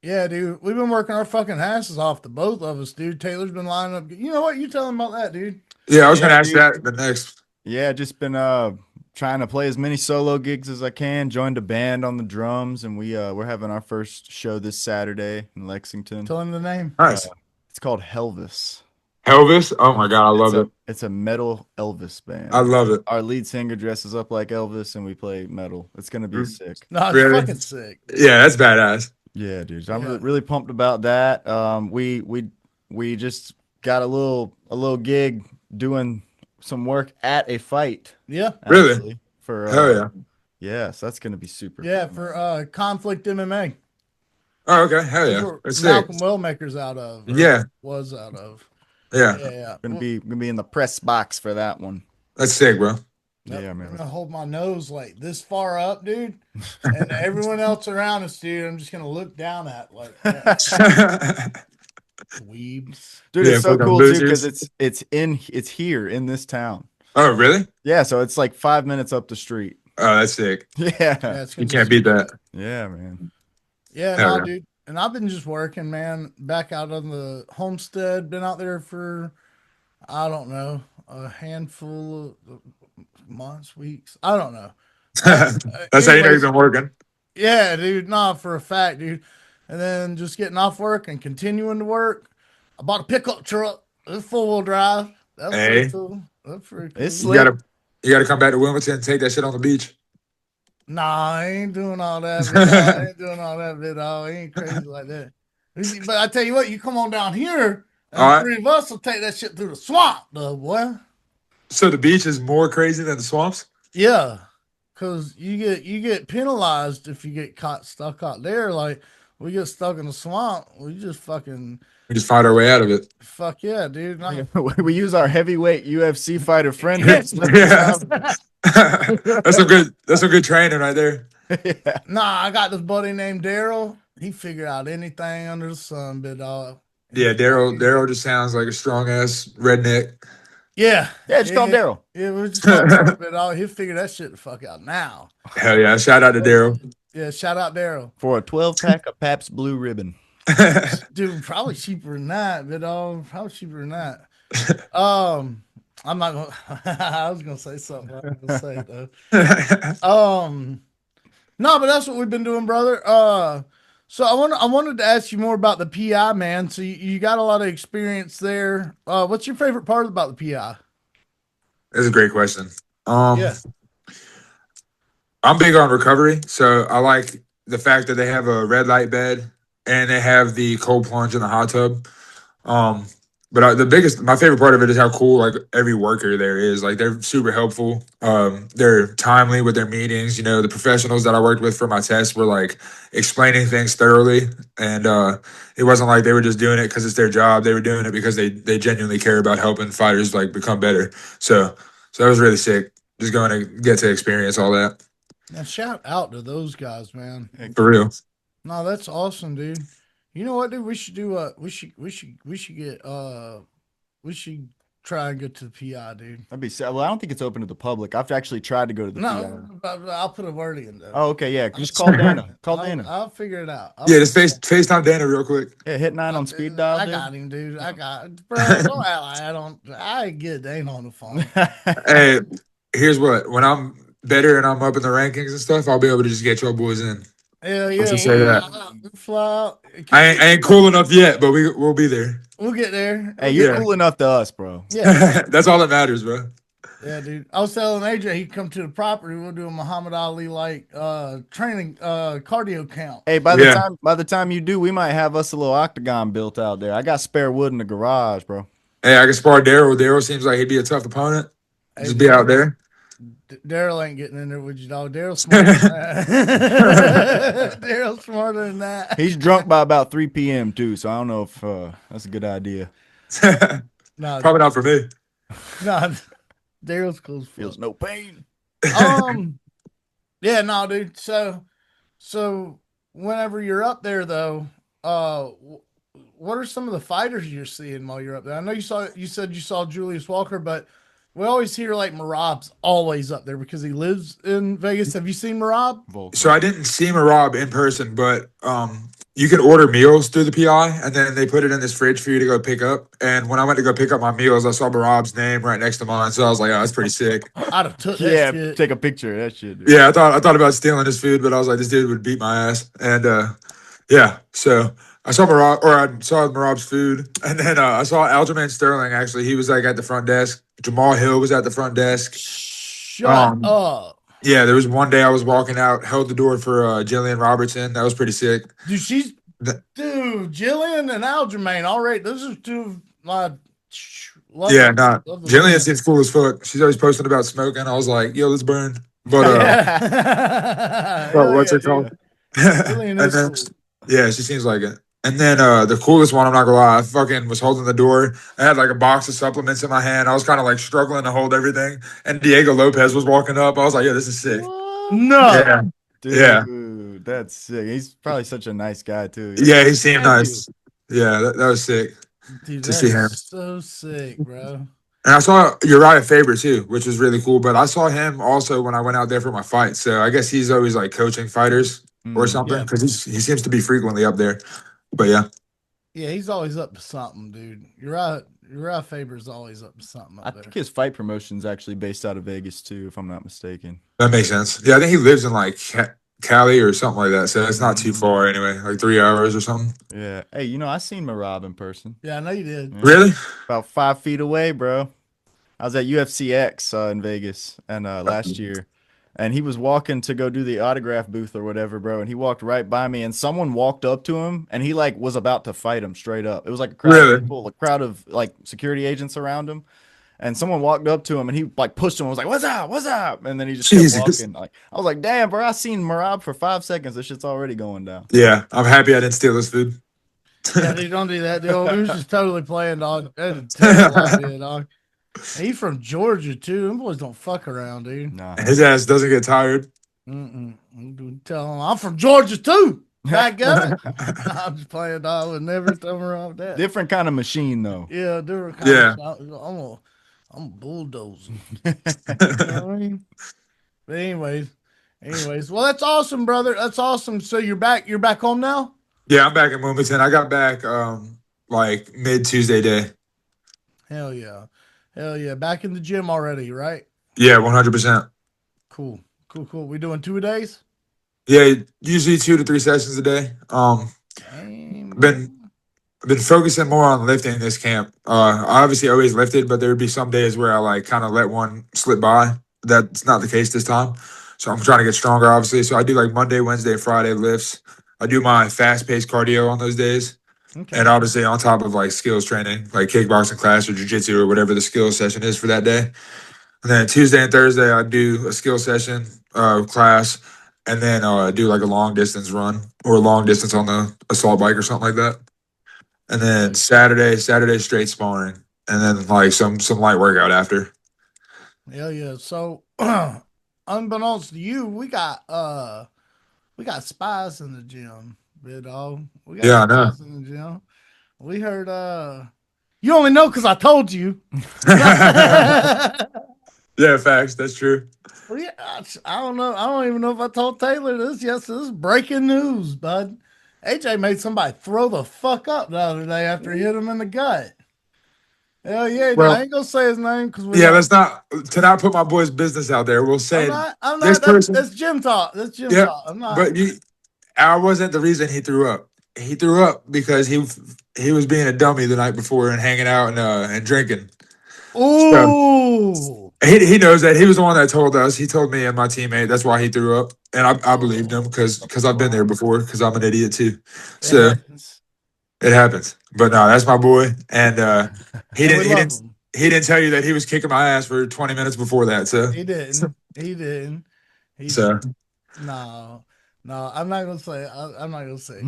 Yeah, dude. We've been working our fucking asses off, the both of us, dude. Taylor's been lining up. You know what? You tell him about that, dude. Yeah, I was gonna ask that the next. Yeah, just been trying to play as many solo gigs as I can. Joined a band on the drums, and we're having our first show this Saturday in Lexington. Tell him the name. Nice. It's called Helvis. Elvis? Oh my god, I love it. It's a metal Elvis band. I love it. Our lead singer dresses up like Elvis, and we play metal. It's gonna be sick. No, it's Really? fucking sick. Yeah, that's badass. Yeah, dude. So I'm really pumped about that. We just got a little gig doing some work at a fight. Yeah. Really? Actually, for Hell yeah. yeah, so that's gonna be super. Yeah, fun. for Conflict MMA. Oh, okay. Hell yeah. Where That's sick. Malcolm Wellmaker's out of. Yeah. Was out of. Yeah. Yeah. Gonna be in the press box for that one. That's sick, bro. Yep. Yeah, I'm man. gonna hold my nose like this far up, dude, and everyone else around us, dude. I'm just gonna look down at like weebs. Dude, Yeah, it's so fucking cool too losers. because it's here in this town. Oh, really? Yeah, so it's like 5 minutes up the street. Oh, that's sick. Yeah, Yeah, it's You gonna can't be beat that. yeah, man. Yeah, Hell no, yeah. dude. And I've been just working, man, back out on the homestead. Been out there for, I don't know, a handful of months, weeks. I don't know. That's how you know you've been working. Yeah, dude. Nah, for a fact, dude. And then just getting off work and continuing to work. I bought a pickup truck. It's 4-wheel drive. That's Hey. pretty cool. That's pretty cool. It's You slick. gotta come back to Wilmington and take that shit on the beach. Nah, I ain't doing all that. I ain't doing all that, bit. I ain't crazy like that. But I tell you what, you come on down here, and All right. the 3 of us will take that shit through the swamp, though, boy. So the beach is more crazy than the swamps? Yeah, cause you get penalized if you get caught stuck out there. Like we get stuck in the swamp, we just fucking We just fight our way out of it. fuck yeah, dude. We use our heavyweight UFC fighter friend. Yeah. That's some good training right there. Yeah. Nah, I got this buddy named Daryl. He figured out anything under the sun, bit dog. Yeah, Daryl just sounds like a strong ass redneck. Yeah, Yeah, just call him Daryl. Yeah, we're just talking bit dog. He'll figure that shit the fuck out now. Hell yeah. Shout out to Daryl. Yeah, shout out Daryl. For a 12-pack of Pabst Blue Ribbon. Dude, probably cheaper than that, bit dog. Probably cheaper than that. I'm not gonna. I was gonna say something. I was gonna say it though. No, but that's what we've been doing, brother. So I wanted to ask you more about the PI, man. So you got a lot of experience there. What's your favorite part about the PI? That's a great question. Yeah. I'm big on recovery, so I like the fact that they have a red light bed and they have the cold plunge in the hot tub. But my favorite part of it is how cool like every worker there is. Like they're super helpful. They're timely with their meetings. You know, the professionals that I worked with for my test were like explaining things thoroughly, and it wasn't like they were just doing it because it's their job. They were doing it because they genuinely care about helping fighters like become better. So that was really sick. Just going to get to experience all that. Now shout out to those guys, man. For real. No, that's awesome, dude. You know what, dude? We should do we should try and get to the PI, dude. That'd be sad. Well, I don't think it's open to the public. I've actually tried to go to the PI. No, but I'll put a word in though. Oh, okay, yeah. Just call Dana. Call Dana. I'll figure it out. Yeah, just FaceTime Dana real quick. Yeah, hit 9 on speed dial. I dude. got him, dude. Bro, don't act like I get Dana on the phone. Hey, here's what. When I'm better and I'm up in the rankings and stuff, I'll be able to just get your boys in. Hell yeah. just say that. Fly out. I ain't cool enough yet, but we'll be there. We'll get there. Hey, you're Yeah. cool enough to us, bro. Yeah. That's all that matters, bro. Yeah, dude. I was telling AJ he'd come to the property. We'll do a Muhammad Ali like training cardio count. Hey, by Yeah. the time you do, we might have us a little octagon built out there. I got spare wood in the garage, bro. Hey, I can spar Daryl. Daryl seems like he'd be a tough opponent. Just be out there. Daryl ain't getting in there with you, dog. Daryl's smarter than that. Daryl's smarter than that. He's drunk by about 3 p.m. too, so I don't know if that's a good idea. No, Probably not for me. no. Daryl's close. Feels no pain. Yeah, no, dude. So whenever you're up there though, what are some of the fighters you're seeing while you're up there? I know you said you saw Julius Walker, but we always hear like Marab's always up there because he lives in Vegas. Have you seen Marab? So I didn't see Marab in person, but you can order meals through the PI, and then they put it in this fridge for you to go pick up. And when I went to go pick up my meals, I saw Marab's name right next to mine, so I was like, "Oh, that's pretty sick." I'd have took that shit. Take a picture of that shit. Dude. Yeah, I thought about stealing his food, but I was like, this dude would beat my ass. And yeah, so I saw Marab's food, and then I saw Aljamain Sterling. Actually, he was like at the front desk. Jamal Hill was at the front desk. Shut up. Yeah, there was one day I was walking out, held the door for Jillian Robertson. That was pretty sick. Dude, Jillian and Aljamain, all right. Those are two of my. Jillian seems cool as fuck. She's always posting about smoking. I was like, yo, let's burn. But what's it called? Jillian is cool. Yeah, she seems like it. And then the coolest one, I'm not gonna lie, I fucking was holding the door. I had like a box of supplements in my hand. I was kind of like struggling to hold everything. And Diego Lopez was walking up. I was like, yeah, this is sick. What? No. Yeah. Dude, yeah. That's sick. He's probably such a nice guy too. Yeah, he seemed nice. Yeah, that was sick. Dude, to see him. So sick, bro. And I saw Uriah Faber too, which was really cool. But I saw him also when I went out there for my fight. So I guess he's always like coaching fighters or something because he seems to be frequently up there. But yeah. Yeah, he's always up to something, dude. Uriah Faber's always up to something up there. I think his fight promotion's actually based out of Vegas too, if I'm not mistaken. That makes sense. Yeah, I think he lives in like Cali or something like that. So it's not too far anyway, like 3 hours or something. Yeah. Hey, I seen Marab in person. Yeah, I know you did. Yeah. Really? About 5 feet away, bro. I was at UFC X in Vegas and last year. And he was walking to go do the autograph booth or whatever, bro. And he walked right by me, and someone walked up to him, and he like was about to fight him straight up. It was like a crowd of people, a crowd of like security agents around him. And someone walked up to him, and he like pushed him. I was like, "What's up? What's up?" And then he just kept walking. Like I was like, "Damn, bro! I seen Marab for 5 seconds. This shit's already going down." Yeah, I'm happy I didn't steal his food. Yeah, dude, don't do that, dude. We was just totally playing, dog. That's a terrible idea, dog. He's from Georgia too. Them boys don't fuck around, dude. Nah. His ass doesn't get tired. Tell him I'm from Georgia too. Back up. I'm just playing, dog. Would never tell me wrong with that. Different kind of machine, though. Yeah, different kind of. I'm bulldozing. You know what I mean? But anyways, well, that's awesome, brother. That's awesome. So you're back home now? Yeah, I'm back in Wilmington. I got back like mid Tuesday day. Hell yeah. Back in the gym already, right? Yeah, 100%. Cool. We doing 2 days? Yeah, usually 2 to 3 sessions a day. Been focusing more on lifting this camp. I obviously always lifted, but there would be some days where I like kind of let one slip by. That's not the case this time. So I'm trying to get stronger, obviously. So I do like Monday, Wednesday, Friday lifts. I do my fast-paced cardio on those days. Okay. And obviously on top of like skills training, like kickboxing class or jiu-jitsu or whatever the skills session is for that day. And then Tuesday and Thursday, I do a skill session class, and then do like a long distance run or a long distance on the assault bike or something like that. And then Saturday straight sparring, and then like some light workout after. Yeah. So unbeknownst to you, we got spies in the gym, big dog. We got spies in the gym. We heard you only know because I told you. Yeah, facts. That's true. Well, yeah, I don't know. I don't even know if I told Taylor this. Yes, this is breaking news, bud. AJ made somebody throw the fuck up the other day after he hit him in the gut. Hell yeah, well, I ain't gonna say his name because let's not put my boy's business out there. We'll say I'm not. That's gym talk. That's gym talk. I'm not. But I wasn't the reason he threw up. He threw up because he was being a dummy the night before and hanging out and drinking. Ooh. So, he knows that. He was the one that told us. He told me and my teammate that's why he threw up, and I believed him because I've been there before because I'm an idiot too. So it happens. But no, that's my boy, and he didn't tell you that he was kicking my ass for 20 minutes before that. So he didn't. No, I'm not gonna say. I'm not gonna say.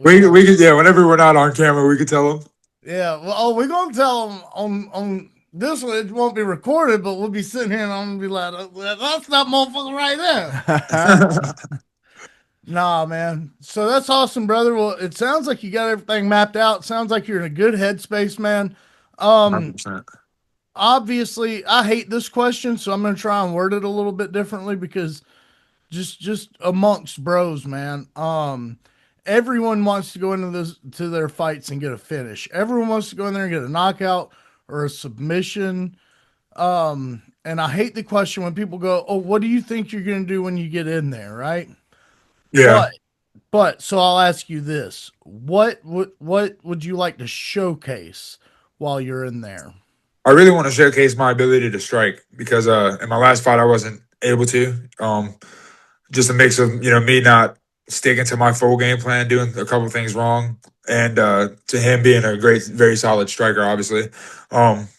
We could whenever we're not on camera, we could tell him. Yeah, well, we're gonna tell him on this one. It won't be recorded, but we'll be sitting here and I'm gonna be like, "That's that motherfucker right there." Nah, man. So that's awesome, brother. Well, it sounds like you got everything mapped out. Sounds like you're in a good headspace, man. Um, 100%. Obviously, I hate this question, so I'm gonna try and word it a little bit differently because just amongst bros, man. Everyone wants to go into this to their fights and get a finish. Everyone wants to go in there and get a knockout or a submission. And I hate the question when people go, "Oh, what do you think you're gonna do when you get in there?" Right? Yeah. But so I'll ask you this: what would you like to showcase while you're in there? I really want to showcase my ability to strike because in my last fight I wasn't able to. Just a mix of me not sticking to my full game plan, doing a couple things wrong, and to him being a great, very solid striker, obviously.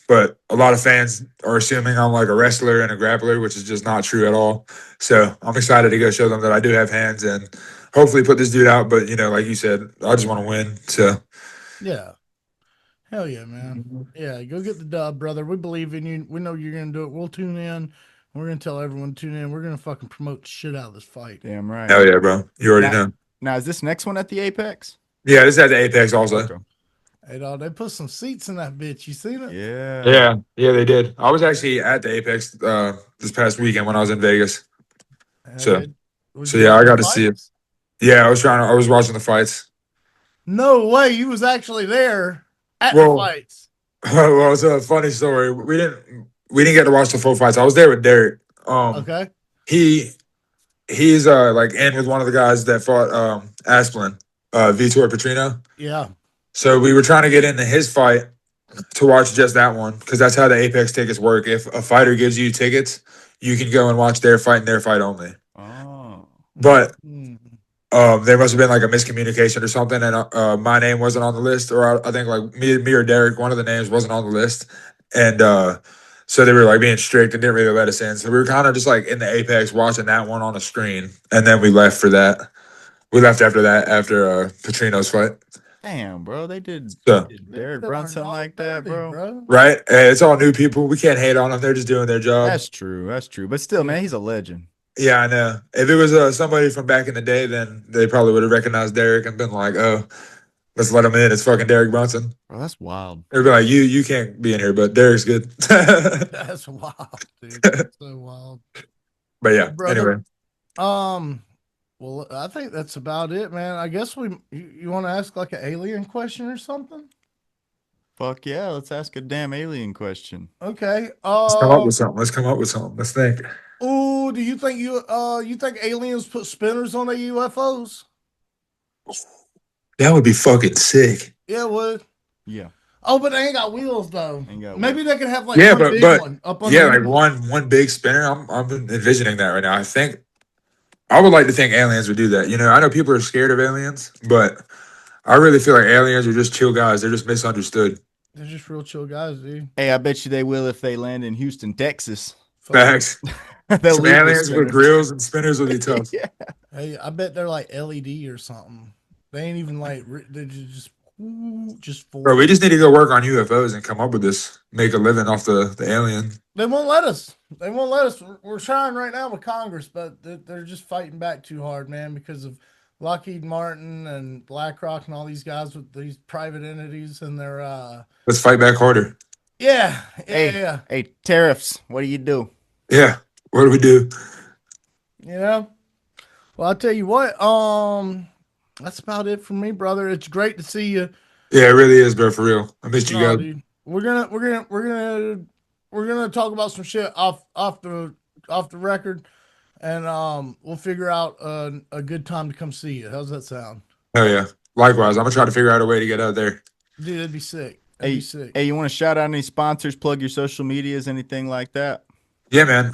But a lot of fans are assuming I'm like a wrestler and a grappler, which is just not true at all. So I'm excited to go show them that I do have hands and hopefully put this dude out. But like you said, I just want to win. So Yeah, hell yeah, man. Yeah, go get the dub, brother. We believe in you. We know you're gonna do it. We'll tune in. We're gonna tell everyone to tune in. We're gonna fucking promote the shit out of this fight. Damn right. hell yeah, bro. You already Now, know. now, is this next one at the Apex? Yeah, this is at the Apex also. Okay. Hey, dog, they put some seats in that bitch. You seen it? Yeah. Yeah, they did. I was actually at the Apex this past weekend when I was in Vegas. Hell So, yeah. Was so you yeah, I watching got the to see it. fights? Yeah, I was watching the fights. No way. You was actually there at the Well, fights. well, it's a funny story. We didn't get to watch the full fights. I was there with Derek. Okay. He he's like in with one of the guys that fought Asplin, Vitor Petrino. Yeah. So we were trying to get into his fight to watch just that one because that's how the Apex tickets work. If a fighter gives you tickets, you can go and watch their fight and their fight only. Oh. But Mm. there must have been like a miscommunication or something, and my name wasn't on the list, or I think like me or Derek, one of the names wasn't on the list, and so they were like being strict and didn't really let us in. So we were kind of just like in the Apex watching that one on a screen, and then we left for that. We left after that after Petrino's fight. Damn, bro. They did So Derek Brunson like that, bro. right, hey, it's all new people. We can't hate on them. They're just doing their job. That's true. That's true. But still, man, he's a legend. Yeah, I know. If it was somebody from back in the day, then they probably would have recognized Derek and been like, "Oh, let's let him in. It's fucking Derek Brunson." Bro, that's wild. They'd be like, "You can't be in here, but Derek's good." That's wild, dude. That's so wild. But yeah, Brother, anyway. Well, I think that's about it, man. I guess you want to ask like an alien question or something? Fuck yeah. Let's ask a damn alien question. Okay. Let's come up with something. Let's come up with something. Let's think. Oh, do you think you think aliens put spinners on their UFOs? That would be fucking sick. Yeah, it would. Yeah. Oh, but they ain't got wheels though. Ain't got Maybe wheels. they could have like Yeah, one big but one up yeah, underneath. like one big spinner. I'm envisioning that right now. I think I would like to think aliens would do that. I know people are scared of aliens, but I really feel like aliens are just chill guys. They're just misunderstood. They're just real chill guys, dude. Hey, I bet you they will if they land in Houston, Texas. Facts. They'll Some leave aliens with grills and spinners would be tough. Yeah. Hey, I bet they're like LED or something. They ain't even like they're just full. Bro, we just need to go work on UFOs and come up with this. Make a living off the alien. They won't let us. They won't let us. We're trying right now with Congress, but they're just fighting back too hard, man, because of Lockheed Martin and BlackRock and all these guys with these private entities and their Let's fight back harder. yeah. Hey, tariffs. What do you do? Yeah. What do we do? Well, I'll tell you what. That's about it for me, brother. It's great to see you. Yeah, it really is, bro. For real. I missed you guys. Dude. We're gonna talk about some shit off the record, and we'll figure out a good time to come see you. How's that sound? Oh yeah. Likewise, I'm gonna try to figure out a way to get out there. Dude, that'd be sick. Hey, you want to shout out any sponsors, plug your social medias, anything like that? Yeah, man.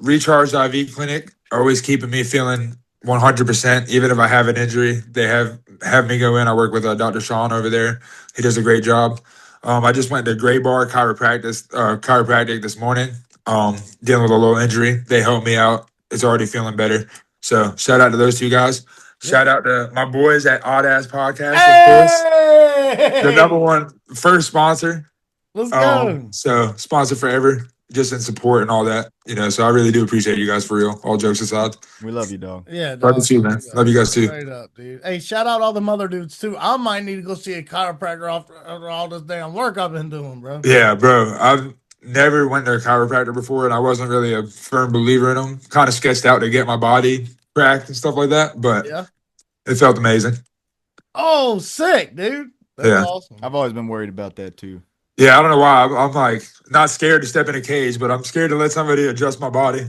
Recharge IV Clinic, always keeping me feeling 100%. Even if I have an injury, they have me go in. I work with Dr. Sean over there. He does a great job. I just went to Gray Bar chiropractic this morning. Dealing with a little injury. They helped me out. It's already feeling better. So shout out to those two guys. Shout out to my boys at Oddass Podcast, of course. The number one first sponsor. Let's go. So sponsor forever. just in support and all that. So I really do appreciate you guys for real. All jokes aside. We love you, dog. Yeah, Love you dog. too, man. Love you guys too. Straight up, dude. Hey, shout out all the mother dudes too. I might need to go see a chiropractor after all this damn work I've been doing, bro. Yeah, bro. I've never went to a chiropractor before, and I wasn't really a firm believer in them. Kind of sketched out to get my body cracked and stuff like that, but Yeah. it felt amazing. Oh, sick, dude. That's Yeah. awesome. I've always been worried about that too. Yeah, I don't know why. I'm like not scared to step in a cage, but I'm scared to let somebody adjust my body.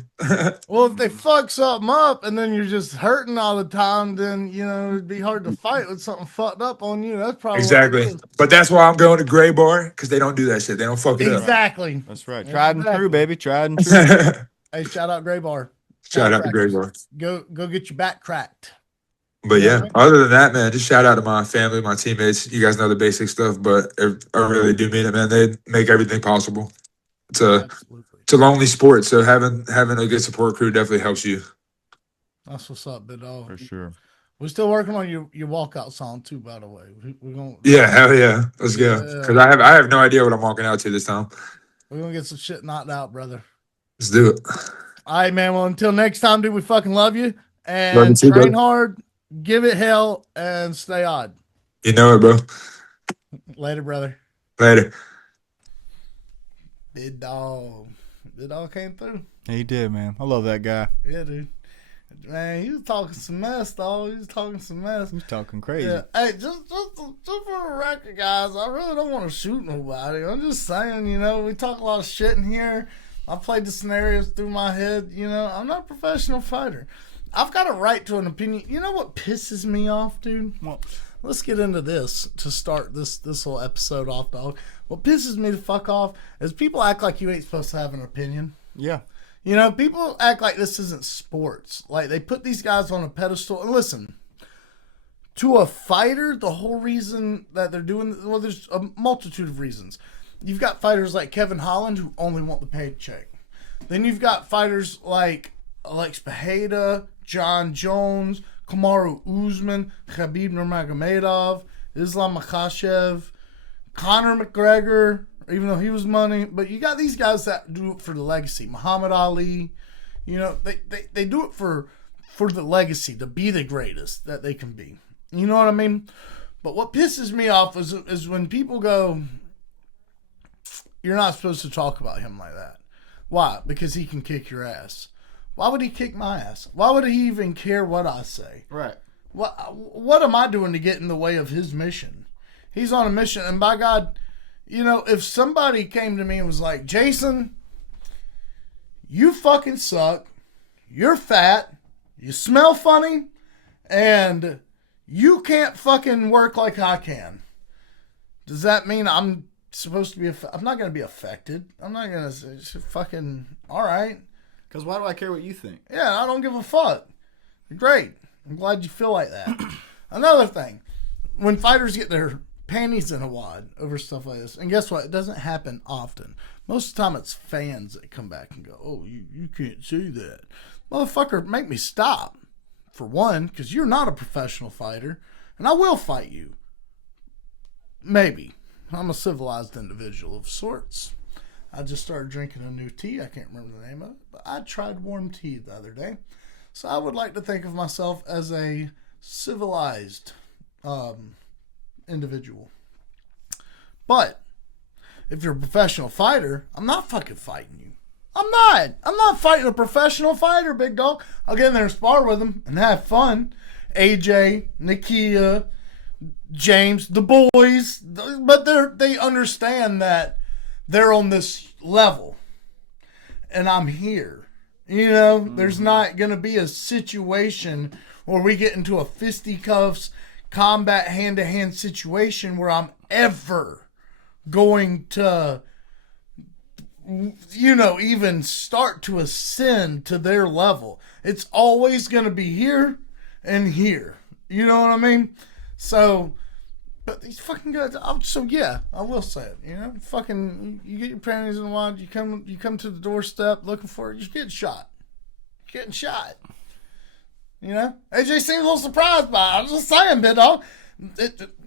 Well, if they fuck something up and then you're just hurting all the time, then it'd be hard to fight with something fucked up on you. That's probably what it Exactly. is. But that's why I'm going to Gray Bar, because they don't do that shit. They don't fuck it Exactly. That's right. Tried and Exactly. true, baby. Tried and true. up. Hey, shout out Gray Bar. Shout out to Gray Bar. Go get your back cracked. But yeah, other than that, man, just shout out to my family, my teammates. You guys know the basic stuff, but I really do mean it, man. They make everything possible. It's a lonely sport, so having a good support crew definitely helps you. That's what's up, big dog. For sure. We're still working on your walkout song too, by the way. We're gonna Hell yeah, let's go. Because I have no idea what I'm walking out to this time. we're gonna get some shit knocked out, brother. Let's do it. All right, man. Well, until next time, dude, we fucking love you and Love you too, train brother. hard, give it hell, and stay odd. You know it, bro. Later, brother. Later. Big dog. Big dog came through. Yeah, he did, man. I love that guy. Yeah, dude. Man, he was talking some mess, dog. He was talking some mess. He's talking crazy. Yeah. Hey, just for the record, guys, I really don't want to shoot nobody. I'm just saying, we talk a lot of shit in here. I played the scenarios through my head. I'm not a professional fighter. I've got a right to an opinion. You know what pisses me off, dude? Well, let's get into this to start this whole episode off, dog. What pisses me the fuck off is people act like you ain't supposed to have an opinion. Yeah. People act like this isn't sports. Like, they put these guys on a pedestal. And listen, to a fighter, the whole reason that they're doing, well, there's a multitude of reasons. You've got fighters like Kevin Holland who only want the paycheck. Then you've got fighters like Alex Pereira, John Jones, Kamaru Usman, Khabib Nurmagomedov, Islam Makhachev, Conor McGregor, even though he was money. But you got these guys that do it for the legacy. Muhammad Ali, they do it for the legacy, to be the greatest that they can be. You know what I mean? But what pisses me off is when people go, you're not supposed to talk about him like that. Why? Because he can kick your ass. Why would he kick my ass? Why would he even care what I say? Right. What am I doing to get in the way of his mission? He's on a mission, and by God, if somebody came to me and was like, Jason, you fucking suck, you're fat, you smell funny, and you can't fucking work like I can. Does that mean I'm supposed to be, I'm not going to be affected. I'm not going to say, fucking, all right. Because why do I care what you think? Yeah, I don't give a fuck. Great. I'm glad you feel like that. Another thing, when fighters get their panties in a wad over stuff like this, and guess what? It doesn't happen often. Most of the time it's fans that come back and go, oh, you can't say that. Motherfucker, make me stop. For one, because you're not a professional fighter, and I will fight you. Maybe. I'm a civilized individual of sorts. I just started drinking a new tea. I can't remember the name of it, but I tried warm tea the other day. So I would like to think of myself as a civilized individual. But if you're a professional fighter, I'm not fucking fighting you. I'm not fighting a professional fighter, big dog. I'll get in there and spar with them and have fun. AJ, Nakia, James, the boys, but they understand that they're on this level, and I'm here. There's not going to be a situation where we get into a fisticuffs, combat hand-to-hand situation where I'm ever going to, even start to ascend to their level. It's always going to be here and here. You know what I mean? So, but these fucking guys, yeah, I will say it. Fucking, you get your panties in the wad, you come to the doorstep looking for it, you're getting shot. You're getting shot. AJ seemed a little surprised by it. I was just saying, bit dog.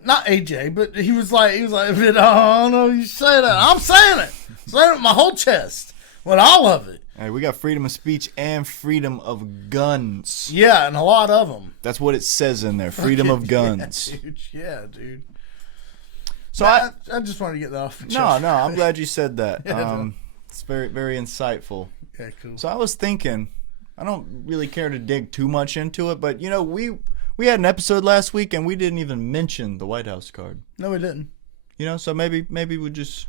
Not AJ, but he was like, bit dog, I don't know you say that. I'm saying it with my whole chest. Want all of it. Hey, we got freedom of speech and freedom of guns. Yeah, and a lot of them. That's what it says in there. Freedom of guns. Yeah, dude. So I just wanted to get that off the chest. No, I'm glad you said that. Yeah, it's very, very insightful. Yeah, cool. So I was thinking, I don't really care to dig too much into it, but we had an episode last week and we didn't even mention the White House card. No, we didn't. So maybe we just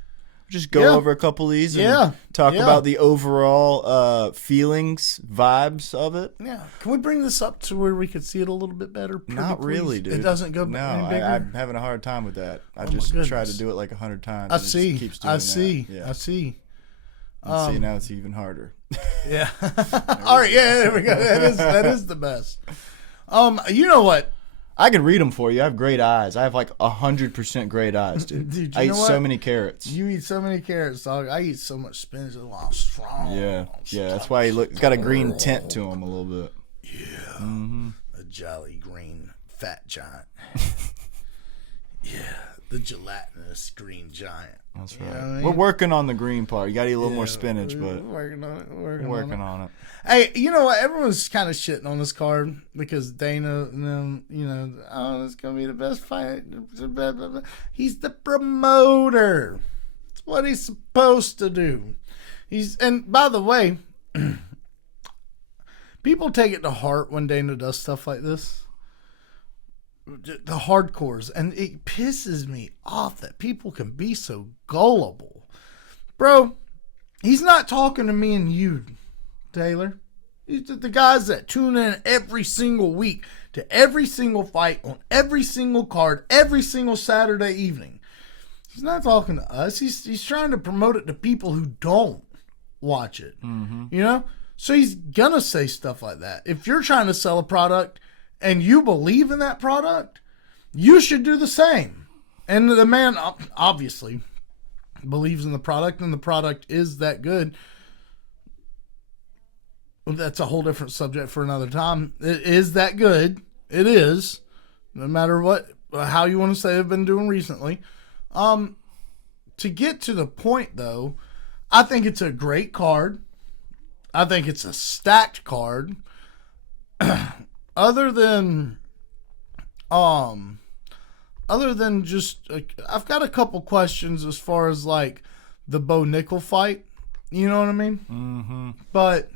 go over a couple of these and talk Yeah. about the overall feelings, vibes of it. Yeah. Can we bring this up to where we could see it a little bit better? Not really, dude. It doesn't go any bigger? I'm having a hard time with that. I just try to do it like 100 times. I see. It just keeps doing I that. see. Yeah. I see. See, now it's even harder. Yeah. All right. Yeah, there we go. That is the best. You know what? I can read them for you. I have great eyes. I have like 100% great eyes, dude. Dude, I you eat know what? so many carrots. You eat so many carrots, dog. I eat so much spinach. I'm strong. Yeah. That's why he's got a green tint to him a little bit. Yeah. Mm-hmm. A jolly green fat giant. Yeah. The gelatinous green giant. That's You right. know what I mean? We're working on the green part. You got to eat a little more spinach, but we're working on it. we're working on it. Hey, you know what? Everyone's kind of shitting on this card because Dana and them, oh, it's going to be the best fight. Blah, blah, blah. He's the promoter. It's what he's supposed to do. And by the way, people take it to heart when Dana does stuff like this. The hardcores. And it pisses me off that people can be so gullible. Bro, he's not talking to me and you, Taylor. These are the guys that tune in every single week to every single fight on every single card, every single Saturday evening. He's not talking to us. He's trying to promote it to people who don't watch it. Mm-hmm. So he's gonna say stuff like that. If you're trying to sell a product and you believe in that product, you should do the same. And the man obviously believes in the product, and the product is that good. That's a whole different subject for another time. It is that good. It is. No matter how you want to say I've been doing recently. To get to the point, though, I think it's a great card. I think it's a stacked card. Other than just, I've got a couple questions as far as like the Bo Nickel fight. You know what I mean? Mm-hmm. But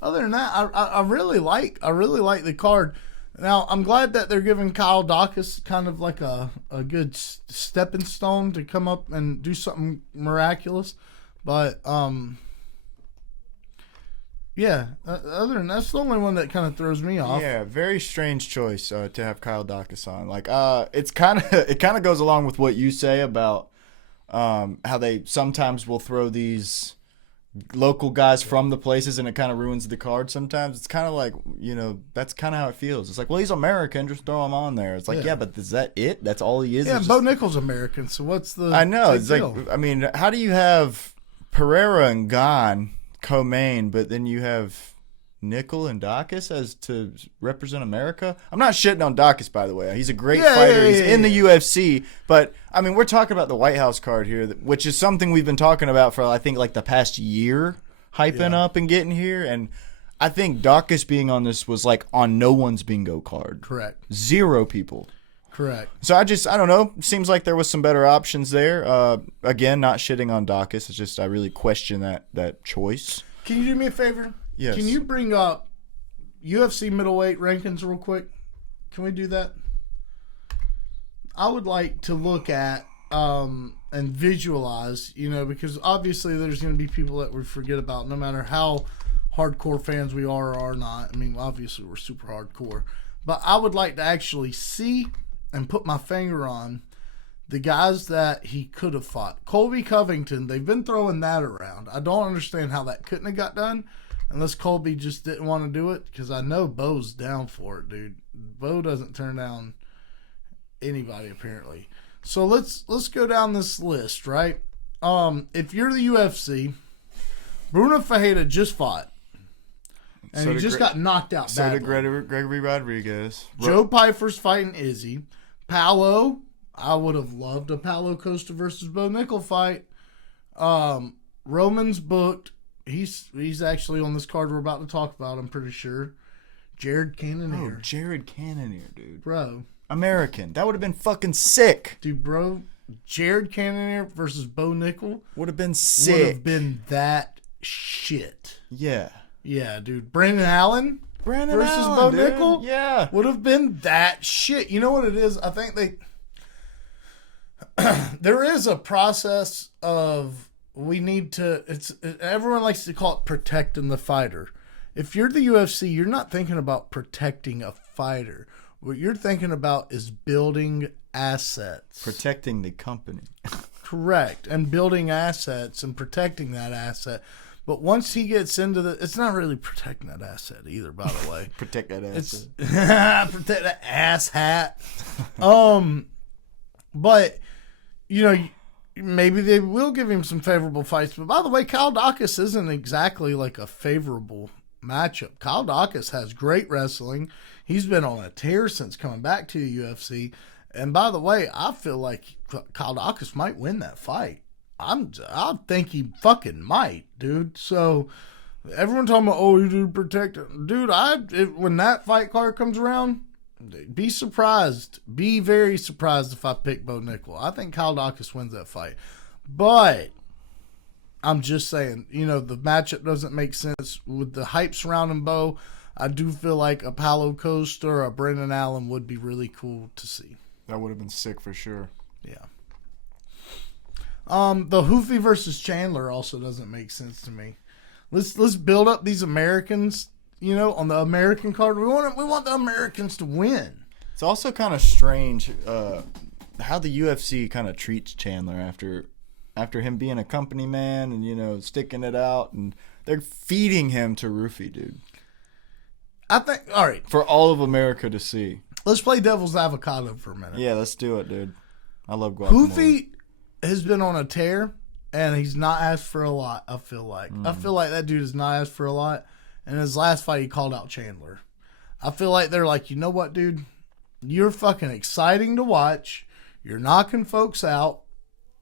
other than that, I really like the card. Now, I'm glad that they're giving Kyle Dawkins kind of like a good stepping stone to come up and do something miraculous. But, yeah, other than that's the only one that kind of throws me off. Yeah, very strange choice to have Kyle Dawkins on. Like, it kind of goes along with what you say about how they sometimes will throw these local guys from the places and it kind of ruins the card sometimes. It's kind of like, that's kind of how it feels. It's like, well, he's American, just throw him on there. It's like, yeah, but is that it? That's all he is? Yeah, It's Bo Nickel's American, so what's the I know. It's deal? like, I mean, how do you have Pereira and Gane co-main, but then you have Nickel and Dawkins as to represent America? I'm not shitting on Dawkins, by the way. He's a great fighter. He's in the UFC, but I mean, we're talking about the White House card here, which is something we've been talking about for I think like the past year, hyping up and getting here. And I think Dawkins being on this was like on no one's bingo card. Correct. 0 people. Correct. So I don't know. Seems like there was some better options there. Again, not shitting on Dawkins. It's just I really question that choice. Can you do me a favor? Yes. Can you bring up UFC middleweight rankings real quick? Can we do that? I would like to look at and visualize, because obviously there's going to be people that we forget about no matter how hardcore fans we are or are not. I mean, obviously we're super hardcore. But I would like to actually see and put my finger on the guys that he could have fought. Colby Covington, they've been throwing that around. I don't understand how that couldn't have got done unless Colby just didn't want to do it, because I know Bo's down for it, dude. Bo doesn't turn down anybody, apparently. So let's go down this list, right? If you're the UFC, Bruno Ferreira just fought. And he just got knocked out So badly. did Gregory Rodriguez. Joe Pfeiffer's fighting Izzy. Paolo, I would have loved a Paolo Costa versus Bo Nickel fight. Roman's booked. He's actually on this card we're about to talk about, I'm pretty sure. Jared Cannonier. Oh, Jared Cannonier, dude. Bro. American. That would have been fucking sick. Dude, bro. Jared Cannonier versus Bo Nickel. Would have been sick. Would have been that shit. Yeah. Yeah, dude. Brandon Allen versus Allen, Bo dude. Nickel. Yeah. Would have been that shit. You know what it is? I think there is a process of we need to. Everyone likes to call it protecting the fighter. If you're the UFC, you're not thinking about protecting a fighter. What you're thinking about is building assets. Protecting the company. Correct. And building assets and protecting that asset. But once he gets into it's not really protecting that asset either, by the way. Protect that asset. Protect that ass hat. But, maybe they will give him some favorable fights. But by the way, Kyle Daukaus isn't exactly like a favorable matchup. Kyle Daukaus has great wrestling. He's been on a tear since coming back to the UFC. And by the way, I feel like Kyle Daukaus might win that fight. I think he fucking might, dude. So everyone talking about, oh, you do protect it. Dude, when that fight card comes around, be surprised. Be very surprised if I pick Bo Nickel. I think Kyle Daukaus wins that fight. But I'm just saying, the matchup doesn't make sense. With the hype surrounding Bo, I do feel like a Paulo Costa or a Brendan Allen would be really cool to see. That would have been sick for sure. Yeah. The Hoofy versus Chandler also doesn't make sense to me. Let's build up these Americans, on the American card. We want the Americans to win. It's also kind of strange how the UFC kind of treats Chandler after him being a company man and sticking it out, and they're feeding him to Roofy, dude. I think, all right, for all of America to see. Let's play devil's avocado for a minute. Yeah, let's do it, dude. I love guacamole. Hoofy has been on a tear, and he's not asked for a lot, I feel like. I feel like that dude has not asked for a lot. And his last fight, he called out Chandler. I feel like they're like, you know what, dude? You're fucking exciting to watch. You're knocking folks out,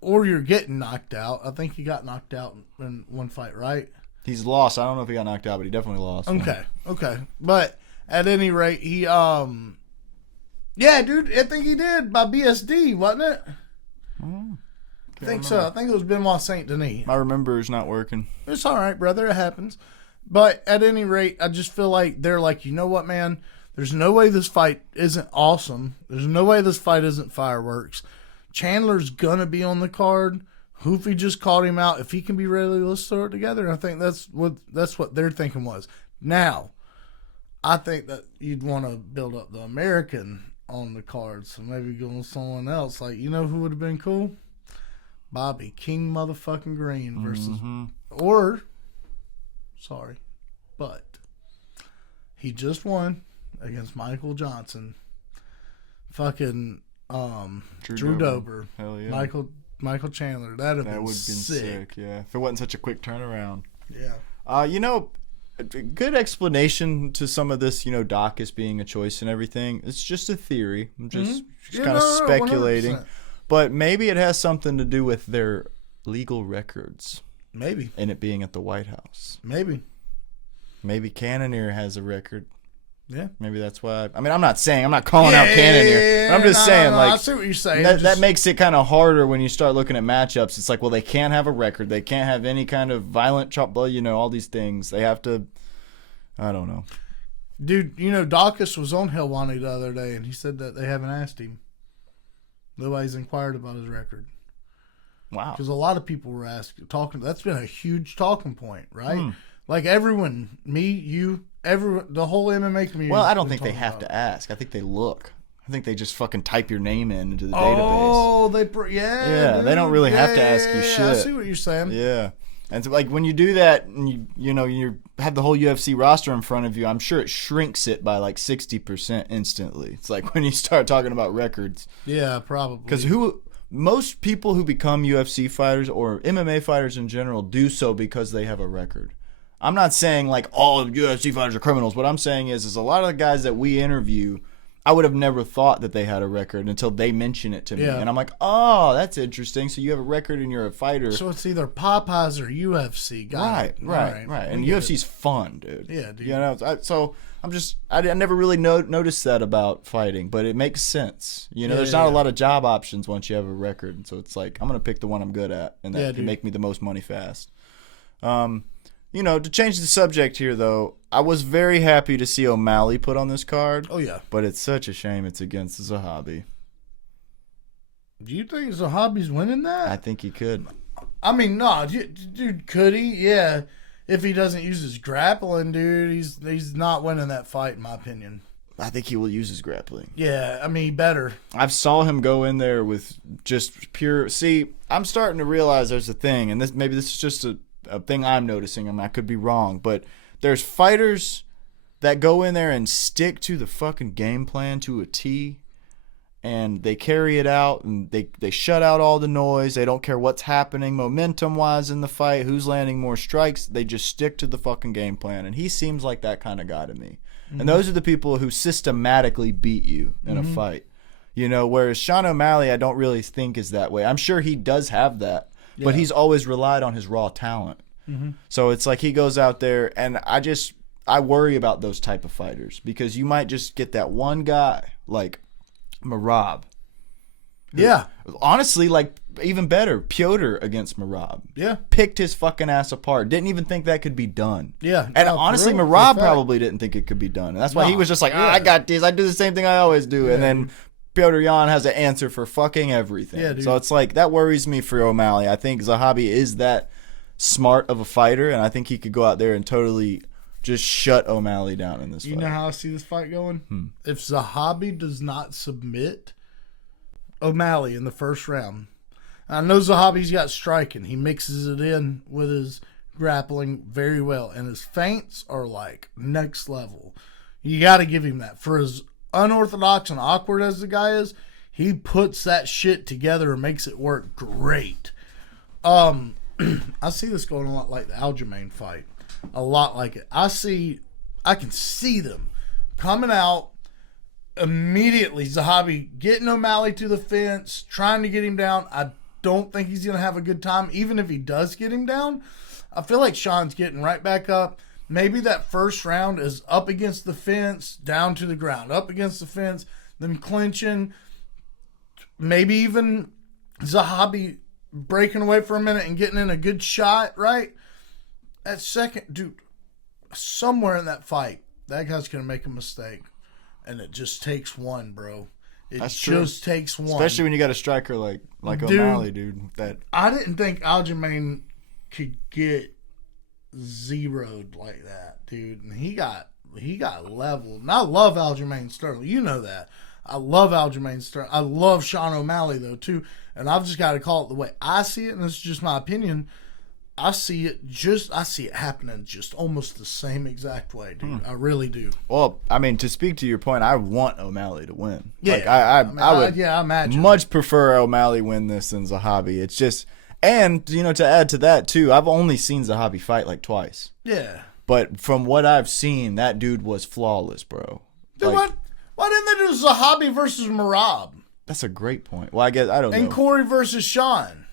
or you're getting knocked out. I think he got knocked out in one fight, right? He's lost. I don't know if he got knocked out, but he definitely lost. Okay. But at any rate, he, yeah, dude, I think he did by BSD, wasn't it? I think so. I think it was Benoit Saint Denis. My remember's not working. It's all right, brother. It happens. But at any rate, I just feel like they're like, you know what, man? There's no way this fight isn't awesome. There's no way this fight isn't fireworks. Chandler's gonna be on the card. Hoofy just called him out. If he can be ready, let's throw it together. And I think that's what their thinking was. Now, I think that you'd want to build up the American on the card. So maybe go with someone else. Like, who would have been cool? Bobby King motherfucking Green versus but he just won against Michael Johnson. Fucking Drew Dober. Hell yeah. Michael Chandler. That would have been sick. Yeah. If it wasn't such a quick turnaround. Yeah. A good explanation to some of this, Daukaus being a choice and everything. It's just a theory. I'm just kind of speculating. 100%. But maybe it has something to do with their legal records. Maybe. And it being at the White House. Maybe Cannonier has a record. Yeah. Maybe that's why. I'm not calling out Cannonier. But I'm just saying, I see what you're saying. That makes it kind of harder when you start looking at matchups. It's like, well, they can't have a record. They can't have any kind of violent chop, all these things. They have to, I don't know. Dude, Daukaus was on Helwani the other day, and he said that they haven't asked him. Nobody's inquired about his record. Wow. Because a lot of people were talking. That's been a huge talking point, right? Like everyone, me, you, everyone, the whole MMA community. Well, I don't think they have to ask. I think they look. I think they just fucking type your name into the database. Oh, they they don't really have to ask you shit. I see what you're saying. Yeah. And so, like, when you do that and you have the whole UFC roster in front of you, I'm sure it shrinks it by like 60% instantly. It's like when you start talking about records. Yeah, probably. Because most people who become UFC fighters or MMA fighters in general do so because they have a record. I'm not saying like all UFC fighters are criminals. What I'm saying is a lot of the guys that we interview, I would have never thought that they had a record until they mention it to me. Yeah. And I'm like, oh, that's interesting. So you have a record and you're a fighter. So it's either Popeyes or UFC. Got Right. And UFC's fun, dude. Yeah, dude. You know, so I never really noticed that about fighting, but it makes sense. You know, there's not a lot of job options once you have a record. So it's like, I'm going to pick the one I'm good at, and that can make me the most money fast. You know, to change the subject here, though, I was very happy to see O'Malley put on this card. Oh, yeah. But it's such a shame it's against Zahabi. Do you think Zahabi's winning that? I think he could. I mean, no, dude, could he? Yeah. If he doesn't use his grappling, dude, he's not winning that fight, in my opinion. I think he will use his grappling. Yeah, I mean, he better. I've saw him go in there with just pure... See, I'm starting to realize there's a thing, and maybe this is just a thing I'm noticing, and I could be wrong, but there's fighters that go in there and stick to the fucking game plan to a T, and they carry it out, and they shut out all the noise. They don't care what's happening momentum-wise in the fight, who's landing more strikes. They just stick to the fucking game plan, and he seems like that kind of guy to me. Mm-hmm. And those are the people who systematically beat you in a fight. You know, whereas Sean O'Malley, I don't really think is that way. I'm sure he does have that. But he's always relied on his raw talent. Mm-hmm. So it's like he goes out there, and I worry about those type of fighters because you might just get that one guy like Merab. Yeah. Honestly, like even better, Piotr against Merab. Yeah. Picked his fucking ass apart. Didn't even think that could be done. Yeah. And honestly, Merab probably didn't think it could be done. And that's why he was just like, I got this. I do the same thing I always do. Yeah. And then Piotr Jan has an answer for fucking everything. Yeah, dude. So it's like, that worries me for O'Malley. I think Zahabi is that smart of a fighter, and I think he could go out there and totally just shut O'Malley down in this fight. You know how I see this fight going? If Zahabi does not submit O'Malley in the first round, I know Zahabi's got striking. He mixes it in with his grappling very well, and his feints are like next level. You got to give him that. For as unorthodox and awkward as the guy is, he puts that shit together and makes it work great. I see this going a lot like the Aljamain fight. A lot like it. I can see them coming out immediately. Zahabi getting O'Malley to the fence, trying to get him down. I don't think he's going to have a good time. Even if he does get him down, I feel like Sean's getting right back up. Maybe that first round is up against the fence, down to the ground, up against the fence, them clinching. Maybe even Zahabi breaking away for a minute and getting in a good shot, right? That second, dude, somewhere in that fight, that guy's going to make a mistake. And it just takes one, bro. That's just true. Takes one. Especially when you got a striker like O'Malley, dude. I didn't think Aljamain could get zeroed like that, dude. And he got leveled. And I love Aljamain Sterling. You know that. I love Aljamain Sterling. I love Sean O'Malley, though, too. And I've just got to call it the way I see it, and this is just my opinion. I see it happening just almost the same exact way, dude. I really do. Well, I mean, to speak to your point, I want O'Malley to win. Yeah, like, I would I imagine much prefer O'Malley win this than Zahabi. It's just, and you know, to add to that too, I've only seen Zahabi fight like twice. Yeah. But from what I've seen, that dude was flawless, bro. Dude, like, why didn't they do Zahabi versus Merab? That's a great point. Well, I guess I don't know. And Corey versus Sean.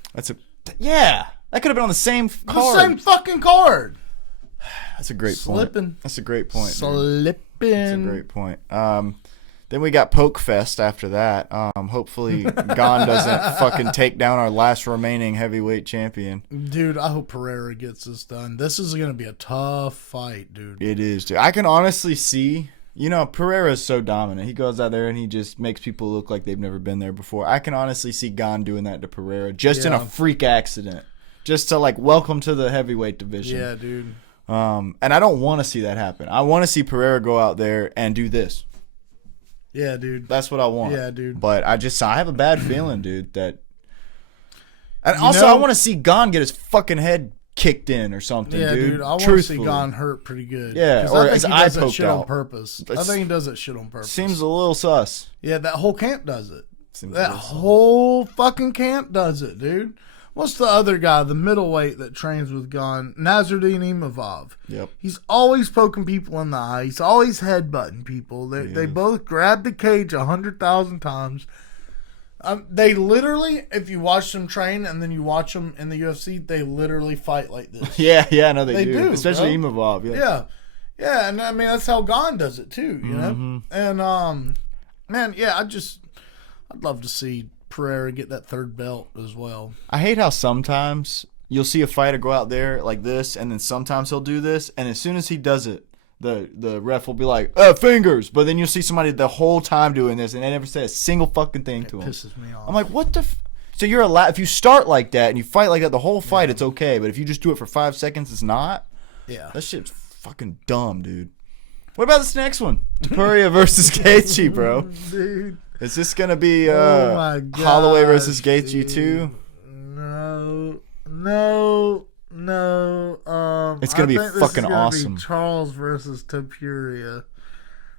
Yeah. That could have been on the same card. The same fucking card. That's a great point. That's a great point. Slipping. That's a great point. Then we got Poke Fest after that. Hopefully Gon doesn't fucking take down our last remaining heavyweight champion. Dude, I hope Pereira gets this done. This is going to be a tough fight, dude. It is, dude. I can honestly see, you know, Pereira is so dominant. He goes out there and he just makes people look like they've never been there before. I can honestly see Gon doing that to Pereira just in a freak accident. Just to, like, welcome to the heavyweight division. Yeah, dude. And I don't want to see that happen. I want to see Pereira go out there and do this. Yeah, dude. That's what I want. Yeah, dude. But I have a bad feeling, dude, that... And I want to see Gon get his fucking head kicked in or something, dude. Yeah, dude. I want to see Gon hurt pretty good. Yeah, or his eye poked out. I think he does that shit on purpose. I think he does that shit on purpose. Seems a little sus. Yeah, that whole camp does it. That whole fucking camp does it, dude. What's the other guy, the middleweight that trains with Gunn? Nasruddin Imavov. Yep. He's always poking people in the eye. He's always headbutting people. They both grab the cage 100,000 times. They literally, if you watch them train and then you watch them in the UFC, they literally fight like this. Yeah, no, they do, especially bro. Imavov. Yeah, and I mean that's how Gon does it too, you know. And man, yeah, I'd love to see Pereira get that third belt as well. I hate how sometimes you'll see a fighter go out there like this, and then sometimes he'll do this, and as soon as he does it, the ref will be like, fingers. But then you'll see somebody the whole time doing this, and they never say a single fucking thing to him. Pisses me off. I'm like, what the So you're allowed, if you start like that and you fight like that the whole fight, it's okay. But if you just do it for 5 seconds, it's not. Yeah. That shit's fucking dumb, dude. What about this next one? Topuria versus Gaethje, bro. Dude. Is this going to be Holloway versus Gaethje too? No. It's going to be fucking awesome. Be Charles versus Topuria.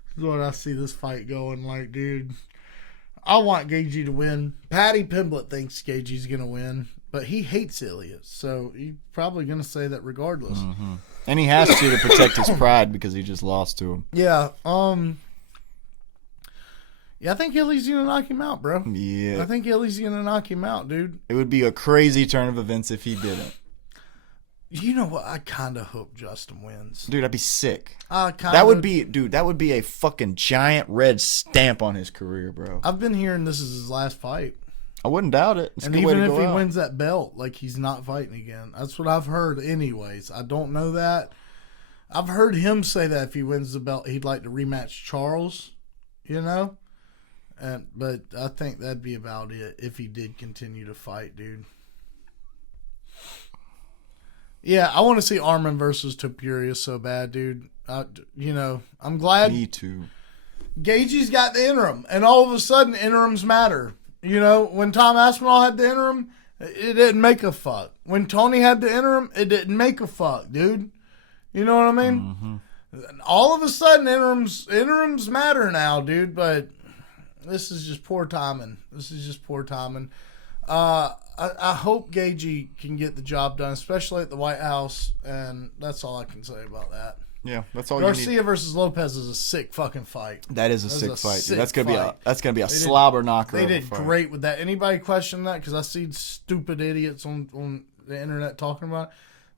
This is what I see this fight going like, dude. I want Gaethje to win. Patty Pimblett thinks Gaethje's going to win, but he hates Ilias, so he's probably going to say that regardless. Mm-hmm. And he has to protect his pride because he just lost to him. Yeah. Yeah, I think Ilias going to knock him out, bro. Yeah. I think Ilias going to knock him out, dude. It would be a crazy turn of events if he didn't. You know what? I kind of hope Justin wins. Dude, I'd be sick. That would be a fucking giant red stamp on his career, bro. I've been hearing this is his last fight. I wouldn't doubt it. It's and even if he wins that belt, like, he's not fighting again. That's what I've heard anyways. I don't know that. I've heard him say that if he wins the belt, he'd like to rematch Charles, you know? But I think that'd be about it if he did continue to fight, dude. Yeah, I want to see Arman versus Topuria so bad, dude. I'm glad. Me too. Gaethje's got the interim, and all of a sudden, interims matter. You know, when Tom Aspinall had the interim, it didn't make a fuck. When Tony had the interim, it didn't make a fuck, dude. You know what I mean? Mm-hmm. All of a sudden, interims matter now, dude. But this is just poor timing. I hope Gaethje can get the job done, especially at the White House, and that's all I can say about that. Yeah, that's all Garcia you need. versus Lopez is a sick fucking fight. That is a sick fight. Dude. That's gonna be a slobber knocker. They did great with that. Anybody question that? Because I see stupid idiots on the internet talking about it.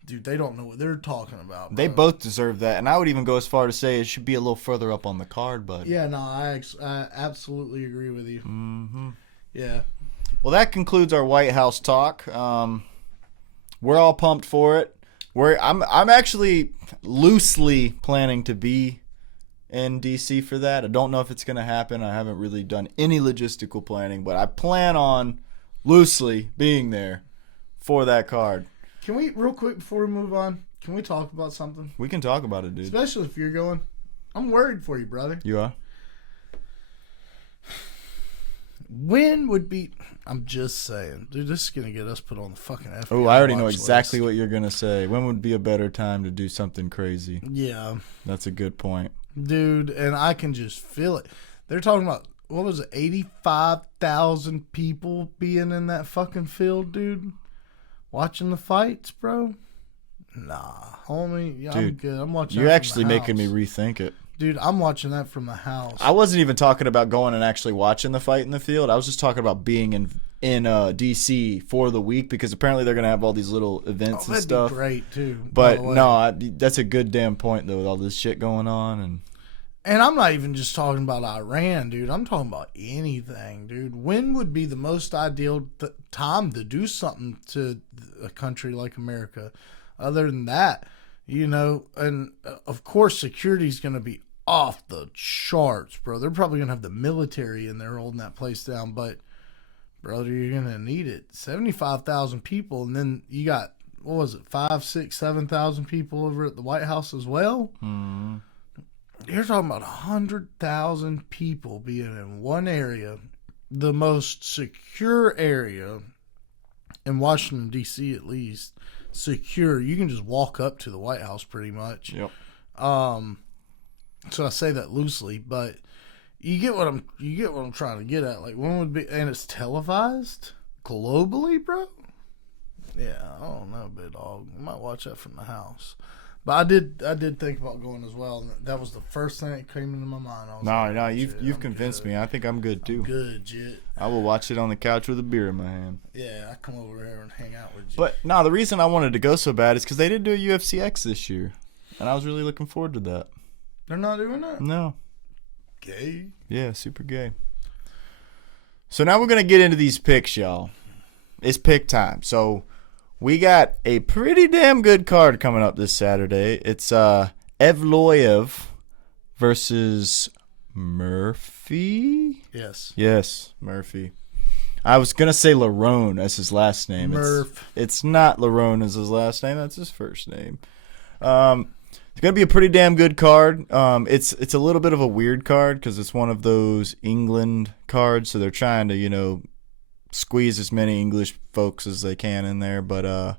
Dude, they don't know what they're talking about. Bro. They both deserve that, and I would even go as far to say it should be a little further up on the card. But yeah, no, I absolutely agree with you. Mm-hmm. Yeah. Well, that concludes our White House talk. We're all pumped for it. I'm actually loosely planning to be in DC for that. I don't know if it's going to happen. I haven't really done any logistical planning, but I plan on loosely being there for that card. Can we, real quick before we move on, can we talk about something? We can talk about it, dude. Especially if you're going. I'm worried for you, brother. You are? When would be... I'm just saying. Dude, this is going to get us put on the fucking FBI. Oh, I already know exactly what you're going to say. When would be a better time to do something crazy? Yeah. That's a good point. Dude, and I can just feel it. They're talking about, what was it, 85,000 people being in that fucking field, dude? Watching the fights, bro? Nah, homie. Yeah, dude, I'm good. I'm watching. You're actually making me rethink it. Dude, I'm watching that from the house. I wasn't even talking about going and actually watching the fight in the field. I was just talking about being in DC for the week because apparently they're going to have all these little events and stuff. That'd be great, too. But no, that's a good damn point, though, with all this shit going on. And I'm not even just talking about Iran, dude. I'm talking about anything, dude. When would be the most ideal time to do something to a country like America? Other than that, you know, and of course security's going to be off the charts, bro. They're probably going to have the military in there holding that place down, but, brother, you're going to need it. 75,000 people, and then you got, what was it, 5, 6, 7,000 people over at the White House as well? Mm-hmm. You're talking about 100,000 people being in one area, the most secure area in Washington, D.C. at least. Secure. You can just walk up to the White House pretty much. Yep. So I say that loosely, but you get what I'm trying to get at. Like, when would be, and it's televised globally, bro. Yeah, I don't know, big dog. I might watch that from the house. But I did think about going as well. And that was the first thing that came into my mind. I was like, No, shit, you've I'm convinced good. me. I think I'm good too. I'm good, Jit. I will watch it on the couch with a beer in my hand. Yeah, I come over here and hang out with you. But no, the reason I wanted to go so bad is because they did do a UFC X this year, and I was really looking forward to that. They're not doing that? No. Gay? Yeah, super gay. So now we're gonna get into these picks, y'all. It's pick time. So we got a pretty damn good card coming up this Saturday. It's Evloev versus Murphy. Yes, Murphy. I was gonna say Larone as his last name. It's not Larone as his last name. That's his first name. It's gonna be a pretty damn good card. It's a little bit of a weird card because it's one of those England cards, so they're trying to squeeze as many English folks as they can in there. But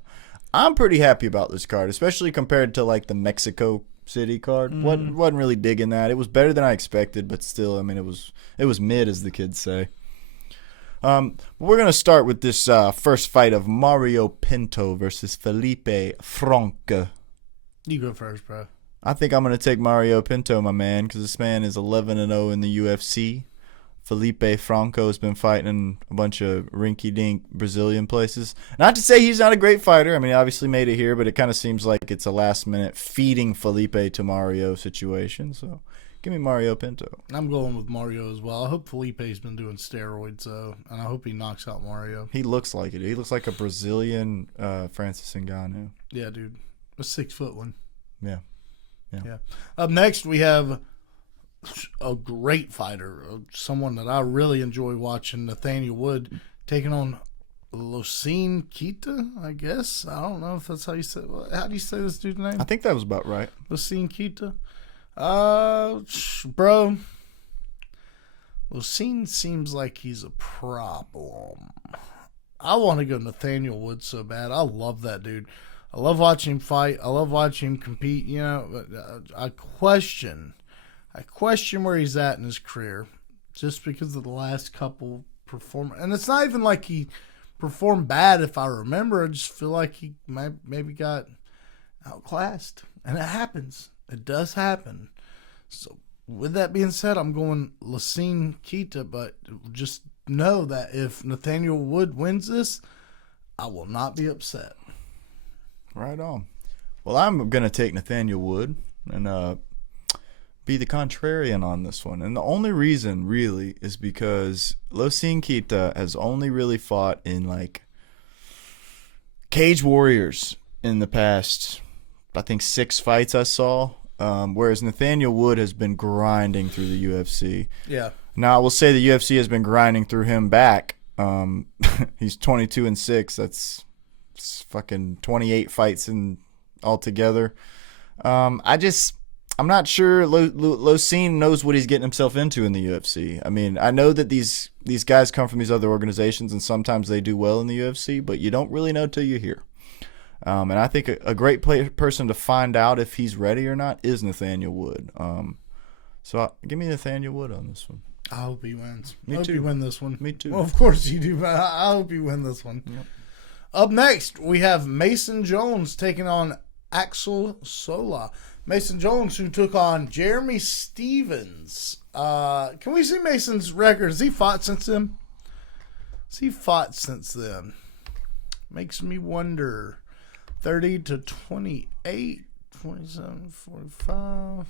I'm pretty happy about this card, especially compared to like the Mexico City card. Wasn't really digging that. It was better than I expected, but still, I mean, it was mid, as the kids say. We're gonna start with this first fight of Mario Pinto versus Felipe Franco. You go first, bro. I think I'm gonna take Mario Pinto, my man, because this man is 11-0 in the UFC. Felipe Franco has been fighting in a bunch of rinky-dink Brazilian places. Not to say he's not a great fighter. I mean, he obviously made it here, but it kind of seems like it's a last-minute feeding Felipe to Mario situation. So give me Mario Pinto. I'm going with Mario as well. I hope Felipe's been doing steroids, and I hope he knocks out Mario. He looks like it. He looks like a Brazilian Francis Ngannou. Yeah, dude. A 6-foot one. Yeah. Up next, we have a great fighter, someone that I really enjoy watching, Nathaniel Wood, taking on Losine Kita, I guess. I don't know if that's how you say it. How do you say this dude's name? I think that was about right. Losine Kita. Bro, Losine seems like he's a problem. I want to go Nathaniel Wood so bad. I love that dude. I love watching him fight. I love watching him compete. But I question where he's at in his career, just because of the last couple performances. And it's not even like he performed bad, if I remember. I just feel like he maybe got outclassed, and it happens. It does happen. So with that being said, I'm going Losine Kita, but just know that if Nathaniel Wood wins this, I will not be upset. Right on. Well, I'm going to take Nathaniel Wood and be the contrarian on this one. And the only reason, really, is because Losine Kita has only really fought in, like, Cage Warriors in the past, I think, 6 fights I saw. Whereas Nathaniel Wood has been grinding through the UFC. Yeah. Now, I will say the UFC has been grinding through him back. He's 22-6. That's fucking 28 fights in altogether. I'm not sure Losine knows what he's getting himself into in the UFC. I mean, I know that these guys come from these other organizations, and sometimes they do well in the UFC, but you don't really know till you're here. And I think a great person to find out if he's ready or not is Nathaniel Wood. So give me Nathaniel Wood on this one. I hope he wins. Me I hope too. you win this one. Me too. Well, of course you do, but I hope you win this one. Yep. Up next, we have Mason Jones taking on Axel Sola. Mason Jones, who took on Jeremy Stevens. Can we see Mason's record? Has he fought since then? Makes me wonder. 30-28, 27-45.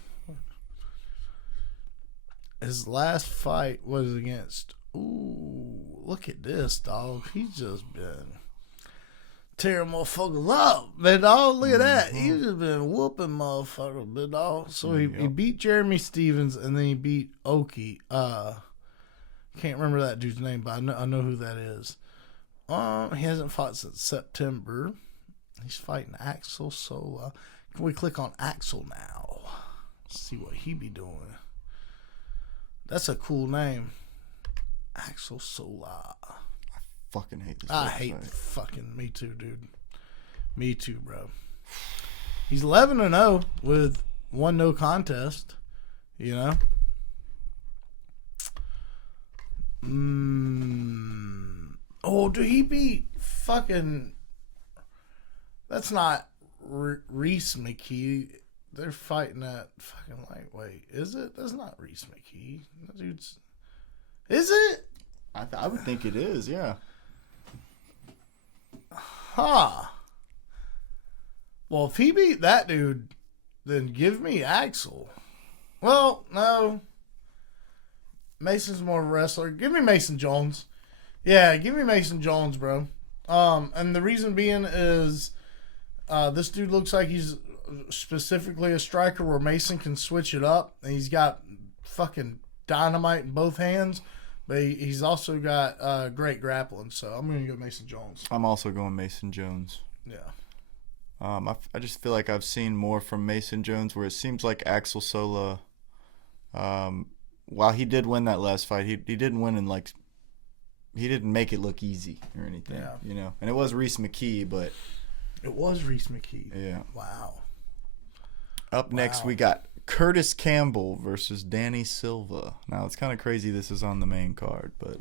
His last fight was against. Ooh, look at this, dog. He's just been tearing motherfuckers up, man, dog. Look at that. He's just been whooping motherfuckers, man, dog. So he beat Jeremy Stevens, and then he beat Oki. Can't remember that dude's name, but I know who that is. He hasn't fought since September. He's fighting Axel Sola. Can we click on Axel now? See what he be doing. That's a cool name. Axel Sola. I fucking hate this. I hate fucking me too, dude. Me too, bro. He's 11-0 with 1 no contest. You know? Oh, dude, he beat fucking That's not Reese McKee. They're fighting at fucking lightweight. Is it? That's not Reese McKee. That dude's. Is it? I would think it is. Yeah. Huh. Well, if he beat that dude, then give me Axel. Well, no. Mason's more of a wrestler. Give me Mason Jones. Yeah, give me Mason Jones, bro. And the reason being is this dude looks like he's specifically a striker where Mason can switch it up. And he's got fucking dynamite in both hands. But he's also got great grappling. So I'm going to go Mason Jones. I'm also going Mason Jones. Yeah. I just feel like I've seen more from Mason Jones where it seems like Axel Sola, while he did win that last fight, he didn't win in like, he didn't make it look easy or anything, you know. And it was Reese McKee, but. It was Reese McKee. Yeah. Wow. Up next, we got Curtis Campbell versus Danny Silva. Now, it's kind of crazy this is on the main card, but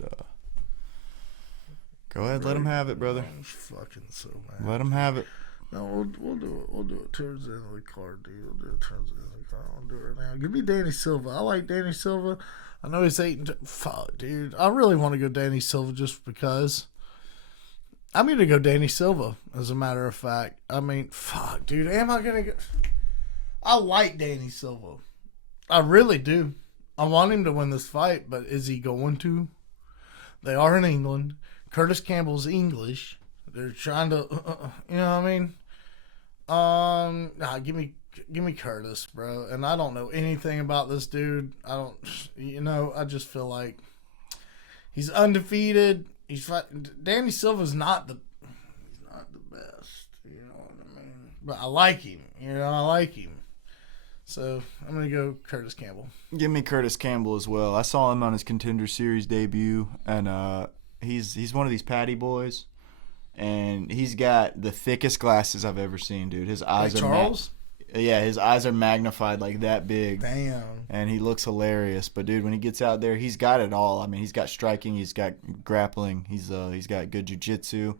go ahead, let him have it, brother. Fucking so mad. Let him have it. No, we'll do it. We'll do it towards the end of the card, dude. We'll do it towards the end of the card. I'll do it right now. Give me Danny Silva. I like Danny Silva. I know he's 8. Fuck, dude. I really want to go Danny Silva just because. I'm going to go Danny Silva, as a matter of fact. I mean, fuck, dude. Am I going to go? I like Danny Silva. I really do. I want him to win this fight, but is he going to? They are in England. Curtis Campbell's English. They're trying to, you know what I mean? Nah, give me Curtis, bro. And I don't know anything about this dude. I just feel like he's undefeated. Danny Silva's not the best, you know what I mean? But I like him, I like him. So I'm gonna go Curtis Campbell. Give me Curtis Campbell as well. I saw him on his Contender Series debut, and he's one of these patty boys. And he's got the thickest glasses I've ever seen, dude. His eyes like are Charles? his eyes are magnified like that big. Damn. And he looks hilarious. But dude, when he gets out there, he's got it all. I mean, he's got striking, he's got grappling, he's got good jiu-jitsu.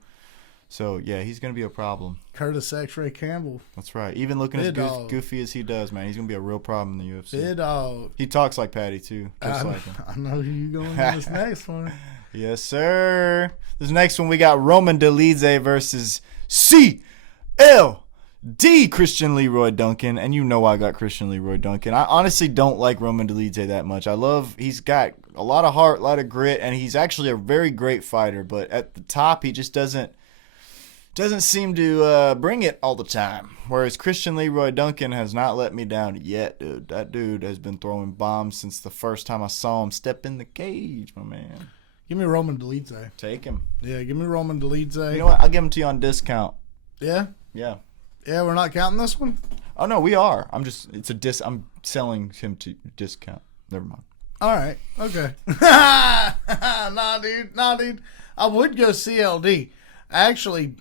So yeah, he's gonna be a problem. Curtis X-Ray Campbell. That's right. Even looking as goofy as he does, man, he's gonna be a real problem in the UFC. Big dog. He talks like Patty too, just like him. I know who you going in this next one. Yes, sir. This next one, we got Roman Dolidze versus CLD Christian Leroy Duncan. And you know I got Christian Leroy Duncan. I honestly don't like Roman Dolidze that much. He's got a lot of heart, a lot of grit, and he's actually a very great fighter. But at the top, he just doesn't seem to bring it all the time. Whereas Christian Leroy Duncan has not let me down yet, dude. That dude has been throwing bombs since the first time I saw him step in the cage, my man. Give me Roman Dolidze. Take him. Yeah, give me Roman Dolidze. You know what? I'll give him to you on discount. Yeah? Yeah. Yeah, we're not counting this one? Oh, no, we are. I'm selling him to discount. Never mind. All right. Okay. Nah, dude. I would go CLD. I actually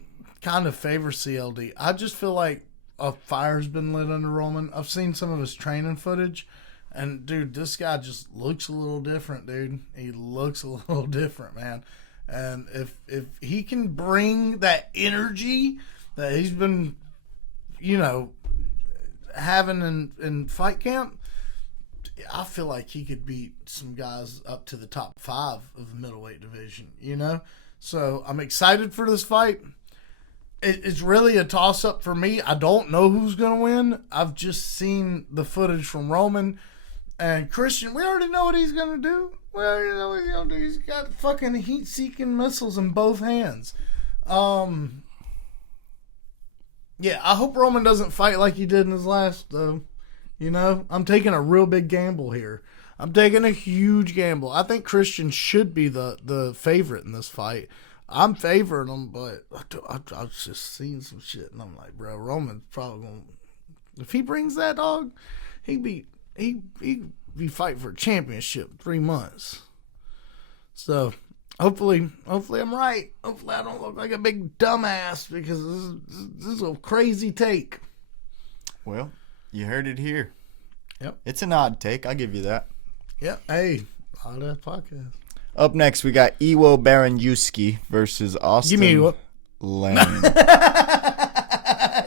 kind of favor CLD. I just feel like a fire's been lit under Roman. I've seen some of his training footage. And, dude, this guy just looks a little different, dude. He looks a little different, man. And if he can bring that energy that he's been, having in fight camp, I feel like he could beat some guys up to the top 5 of the middleweight division, So I'm excited for this fight. It's really a toss-up for me. I don't know who's going to win. I've just seen the footage from Roman. And Christian, we already know what he's going to do. We already know what he's going to do. He's got fucking heat-seeking missiles in both hands. Yeah, I hope Roman doesn't fight like he did in his last, though. I'm taking a real big gamble here. I'm taking a huge gamble. I think Christian should be the favorite in this fight. I'm favoring him, but I've just seen some shit, and I'm like, bro, Roman's probably going to... If he brings that, dog, he'd be fighting for a championship in 3 months. So hopefully I'm right. Hopefully I don't look like a big dumbass because this is a crazy take. Well, you heard it here. Yep. It's an odd take. I'll give you that. Yep. Hey, Oddass podcast. Up next, we got Iwo Baranjuski versus Austin Give me Iwo. Lane.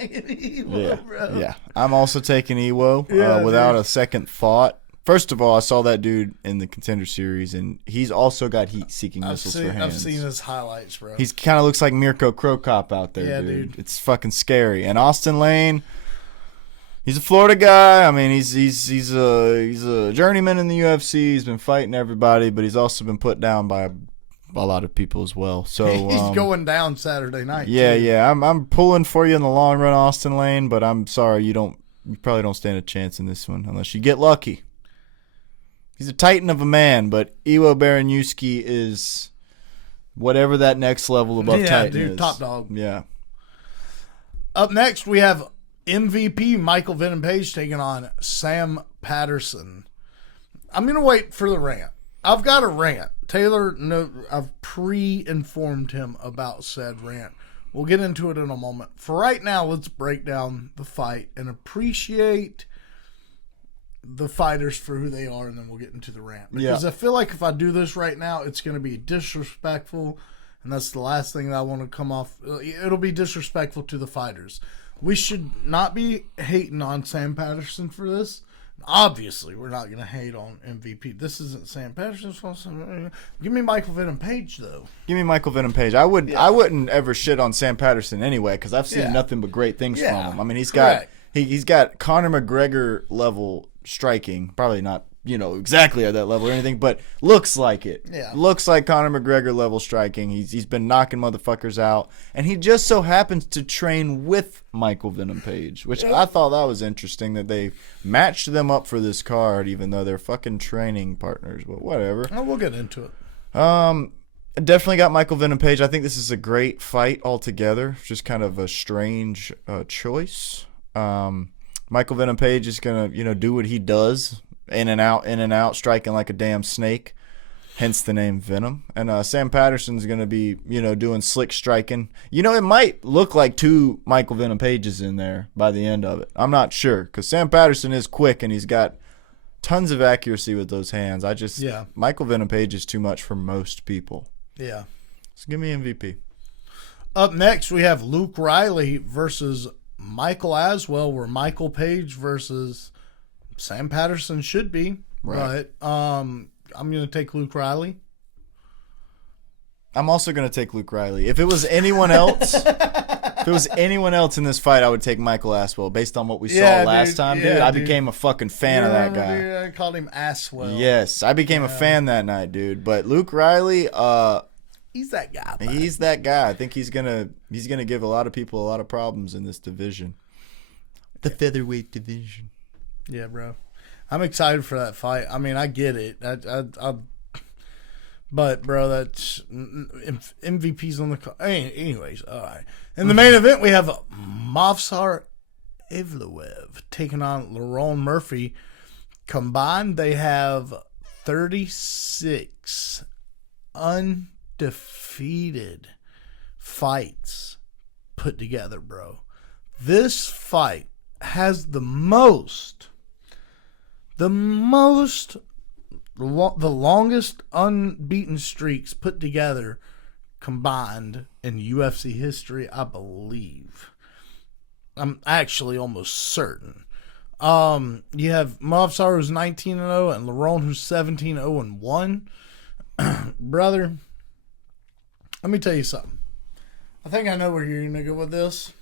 taking Ewo, bro. Yeah. I'm also taking Ewo Yeah, without dude. a second thought. First of all, I saw that dude in the Contender Series, and he's also got heat-seeking missiles for hands. I've seen his highlights, bro. He's kind of looks like Mirko Krokop out there, Yeah, dude. dude. It's fucking scary. And Austin Lane, he's a Florida guy. I mean, he's a journeyman in the UFC. He's been fighting everybody, but he's also been put down by a lot of people as well. So he's going down Saturday night. Yeah, too. yeah. I'm pulling for you in the long run, Austin Lane, but I'm sorry you probably don't stand a chance in this one unless you get lucky. He's a titan of a man, but Iwo Baranewski is whatever that next level above titan dude, is. top dog. Yeah. Up next, we have MVP Michael Venom Page taking on Sam Patterson. I'm going to wait for the rant. I've got a rant. Taylor, I've pre-informed him about said rant. We'll get into it in a moment. For right now, let's break down the fight and appreciate the fighters for who they are, and then we'll get into the rant. Because I feel like if I do this right now, it's going to be disrespectful, and that's the last thing that I want to come off. It'll be disrespectful to the fighters. We should not be hating on Sam Patterson for this. Obviously, we're not going to hate on MVP. This isn't Sam Patterson's fault. Give me Michael Venom Page, though. Give me Michael Venom Page. I wouldn't ever shit on Sam Patterson anyway because I've seen nothing but great things from him. I mean, he's got Conor McGregor level striking. Probably not, exactly at that level or anything, but looks like it. Yeah. Looks like Conor McGregor level striking. He's been knocking motherfuckers out, and he just so happens to train with Michael Venom Page, which I thought that was interesting that they matched them up for this card, even though they're fucking training partners. But whatever. Oh, we'll get into it. Definitely got Michael Venom Page. I think this is a great fight altogether. Just kind of a strange choice. Michael Venom Page is gonna, do what he does, in and out, striking like a damn snake. Hence the name Venom. And Sam Patterson's gonna be, doing slick striking. It might look like two Michael Venom Pages in there by the end of it. I'm not sure because Sam Patterson is quick and he's got tons of accuracy with those hands. Michael Venom Page is too much for most people. Yeah. So give me MVP. Up next, we have Luke Riley versus Michael Aswell, where Michael Page versus Sam Patterson should be. Right. But I'm going to take Luke Riley. I'm also going to take Luke Riley. If it was anyone else, in this fight, I would take Michael Aswell based on what we saw last time, dude. I became a fucking fan of that guy. Dude, I called him Aswell. Yes, I became a fan that night, dude. But Luke Riley, he's that guy. Bud. He's that guy. I think he's gonna give a lot of people a lot of problems in this division, the featherweight division. Yeah, bro. I'm excited for that fight. I mean, I get it. But bro, that's MVP's on the call. Anyways, all right. In the main event, we have Movsar Evloev taking on Lerone Murphy. Combined, they have 36 undefeated fights put together, bro. This fight has the longest unbeaten streaks put together combined in UFC history, I believe. I'm actually almost certain. You have Movsar who's 19-0 and Lerone who's 17-0-1. Brother, let me tell you something. I think I know where you're going to go with this.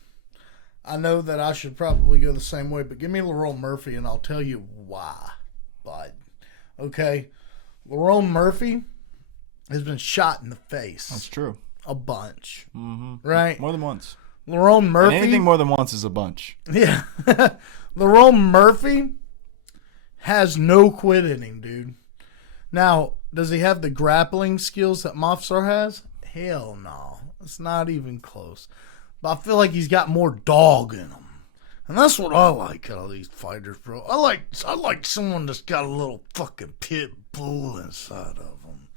I know that I should probably go the same way, but give me Lerone Murphy and I'll tell you why, bud. Okay? Lerone Murphy has been shot in the face. That's true. A bunch. Mm-hmm. Right? More than once. Lerone Murphy. And anything more than once is a bunch. Yeah. Lerone Murphy has no quit in him, dude. Now, does he have the grappling skills that Movsar has? Hell no. It's not even close. But I feel like he's got more dog in him. And that's what I like out of these fighters, bro. I like someone that's got a little fucking pit bull inside of them.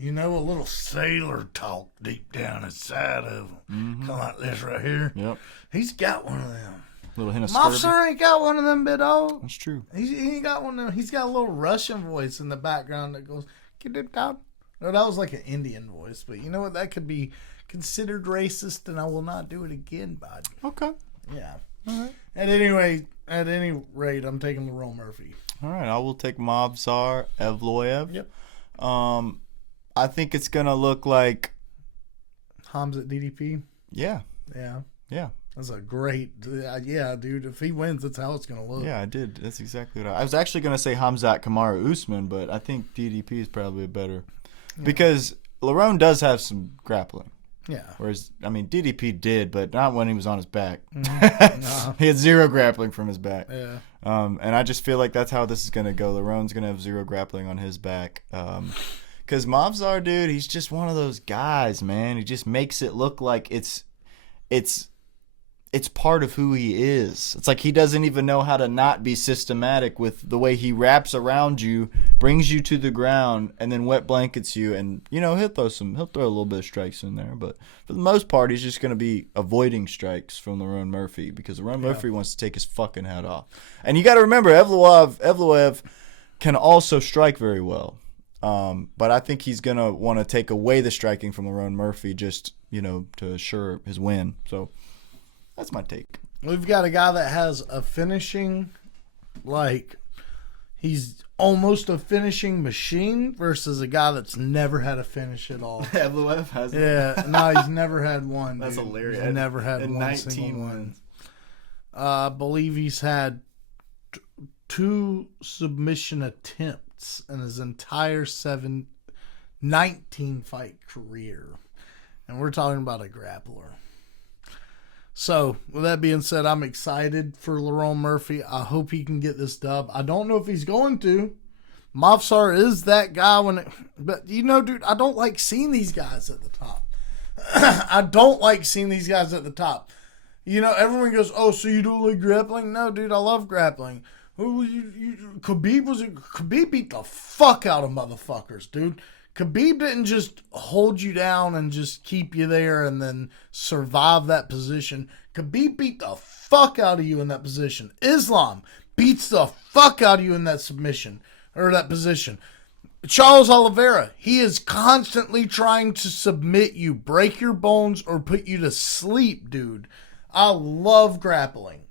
A little sailor talk deep down inside of him. Mm-hmm. Kind of like this right here. Yep. He's got one of them. Little hint of Movsar ain't got one of them, big dog. That's true. He ain't got one of them. He's got a little Russian voice in the background that goes, get it down. No, that was like an Indian voice. But you know what? That could be considered racist, and I will not do it again, bud. Okay. Yeah. All right. At any rate, I'm taking Lerone Murphy. All right, I will take Movsar Evloev. Yep. I think it's gonna look like Hamzat DDP. Yeah. That's a great. Yeah, dude. If he wins, that's how it's gonna look. Yeah, I did. That's exactly what I was actually gonna say. Hamzat Kamaru Usman, but I think DDP is probably better because Lerone does have some grappling. Yeah. Whereas, I mean, DDP did, but not when he was on his back. No. He had zero grappling from his back. Yeah. And I just feel like that's how this is going to go. Lerone's going to have zero grappling on his back. Because Movsar, dude, he's just one of those guys, man. He just makes it look like it's part of who he is. It's like he doesn't even know how to not be systematic with the way he wraps around you, brings you to the ground, and then wet blankets you. And he'll throw a little bit of strikes in there, but for the most part, he's just going to be avoiding strikes from Lerone Murphy because Lerone Murphy wants to take his fucking head off. And you got to remember, Evloev can also strike very well, but I think he's going to want to take away the striking from Lerone Murphy just to assure his win. So. That's my take. We've got a guy that has a finishing, he's almost a finishing machine versus a guy that's never had a finish at all. Evloev has. Yeah, no, he's never had one. That's dude. hilarious. He's never had one 19 single one. wins. I believe he's had 2 submission attempts in his entire 19 fight career, and we're talking about a grappler. So, with that being said, I'm excited for Lerone Murphy. I hope he can get this dub. I don't know if he's going to. Movsar is that guy but dude, I don't like seeing these guys at the top. I don't like seeing these guys at the top. Everyone goes, "Oh, so you don't like grappling?" No, dude, I love grappling. Khabib beat the fuck out of motherfuckers, dude. Khabib didn't just hold you down and just keep you there and then survive that position. Khabib beat the fuck out of you in that position. Islam beats the fuck out of you in that submission or that position. Charles Oliveira, he is constantly trying to submit you, break your bones, or put you to sleep, dude. I love grappling.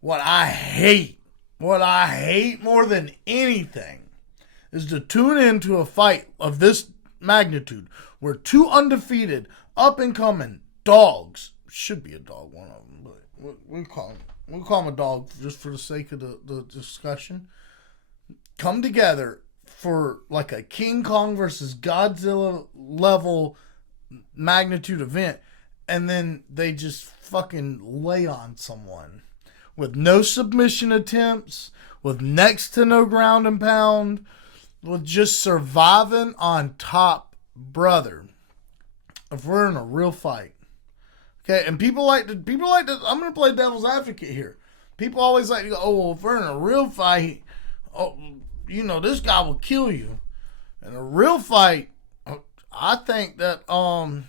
What I hate more than anything is to tune into a fight of this magnitude where 2 undefeated, up-and-coming dogs, should be a dog, one of them, but we'll call him a dog just for the sake of the discussion, come together for like a King Kong versus Godzilla level magnitude event, and then they just fucking lay on someone with no submission attempts, with next to no ground and pound, with just surviving on top, brother. If we're in a real fight, okay, and people like to. I'm gonna play devil's advocate here. People always like to go, "Oh, well, if we're in a real fight, this guy will kill you." In a real fight, I think that in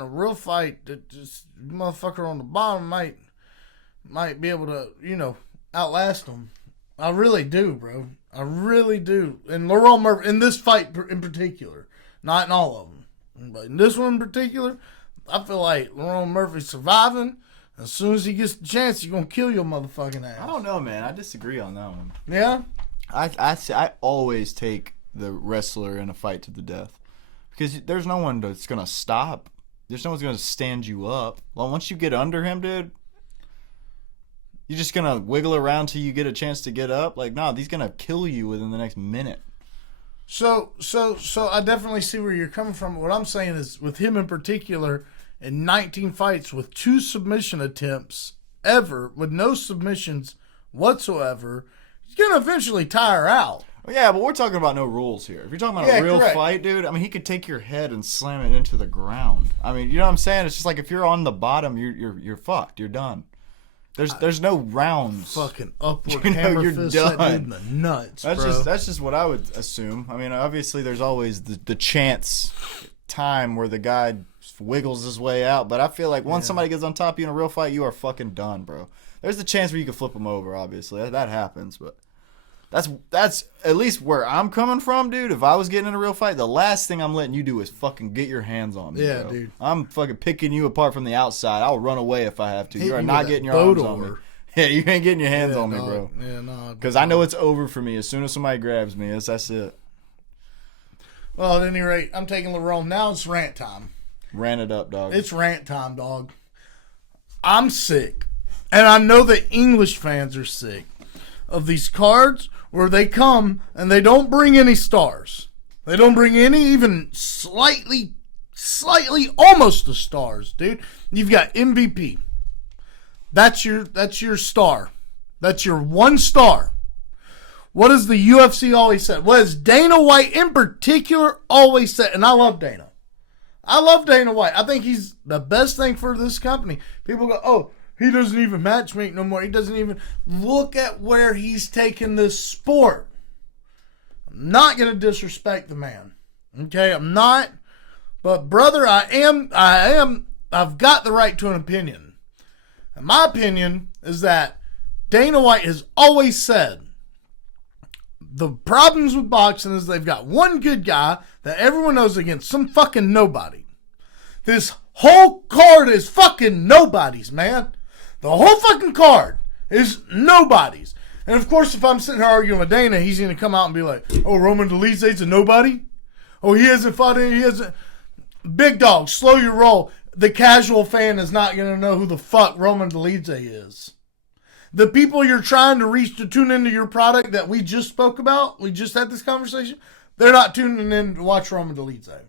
a real fight, that just motherfucker on the bottom might be able to outlast him. I really do, bro. I really do. And Lerone Murphy, in this fight in particular, not in all of them, but in this one in particular, I feel like Lerone Murphy's surviving. As soon as he gets the chance, he's going to kill your motherfucking ass. I don't know, man. I disagree on that one. Yeah? I always take the wrestler in a fight to the death because there's no one that's going to stop. There's no one's going to stand you up. Well, once you get under him, dude, you're just going to wiggle around till you get a chance to get up? Like, no, he's going to kill you within the next minute. So I definitely see where you're coming from. What I'm saying is, with him in particular, in 19 fights with 2 submission attempts ever, with no submissions whatsoever, he's going to eventually tire out. Well, yeah, but we're talking about no rules here. If you're talking about a real fight, dude, I mean, he could take your head and slam it into the ground. I mean, you know what I'm saying? It's just like if you're on the bottom, you're fucked. You're done. There's no rounds. Fucking upward hammer you're fist done. that dude in the nuts, That's just what I would assume. I mean, obviously there's always the chance time where the guy wiggles his way out, but I feel like once somebody gets on top of you in a real fight, you are fucking done, bro. There's the chance where you can flip him over, obviously. That happens, but That's at least where I'm coming from, dude. If I was getting in a real fight, the last thing I'm letting you do is fucking get your hands on me. Yeah, bro. dude. I'm fucking picking you apart from the outside. I'll run away if I have to. Hit You are you not with getting that your arms boat on me. oar. Yeah, you ain't getting your hands on me, dog. bro. Yeah, no. Because I know it's over for me as soon as somebody grabs me. That's it. Well, at any rate, I'm taking Lerone. Now it's rant time. Ran it up, dog. It's rant time, dog. I'm sick. And I know the English fans are sick of these cards where they come and they don't bring any stars. They don't bring any even slightly almost the stars, dude. You've got MVP. That's your star. That's your one star. What does the UFC always say? What has Dana White in particular always said? And I love Dana. I love Dana White. I think he's the best thing for this company. People go, oh, he doesn't even matchmake no more. He doesn't even look at where he's taken this sport. I'm not going to disrespect the man. Okay, I'm not. But brother, I've got the right to an opinion. And my opinion is that Dana White has always said the problems with boxing is they've got one good guy that everyone knows against some fucking nobody. This whole card is fucking nobody's, man. The whole fucking card is nobody's. And of course, if I'm sitting here arguing with Dana, he's going to come out and be like, oh, Roman Dolidze's a nobody? Oh, he hasn't fought any, he hasn't. Big dog, slow your roll. The casual fan is not going to know who the fuck Roman Dolidze is. The people you're trying to reach to tune into your product that we just spoke about, we just had this conversation, they're not tuning in to watch Roman Dolidze.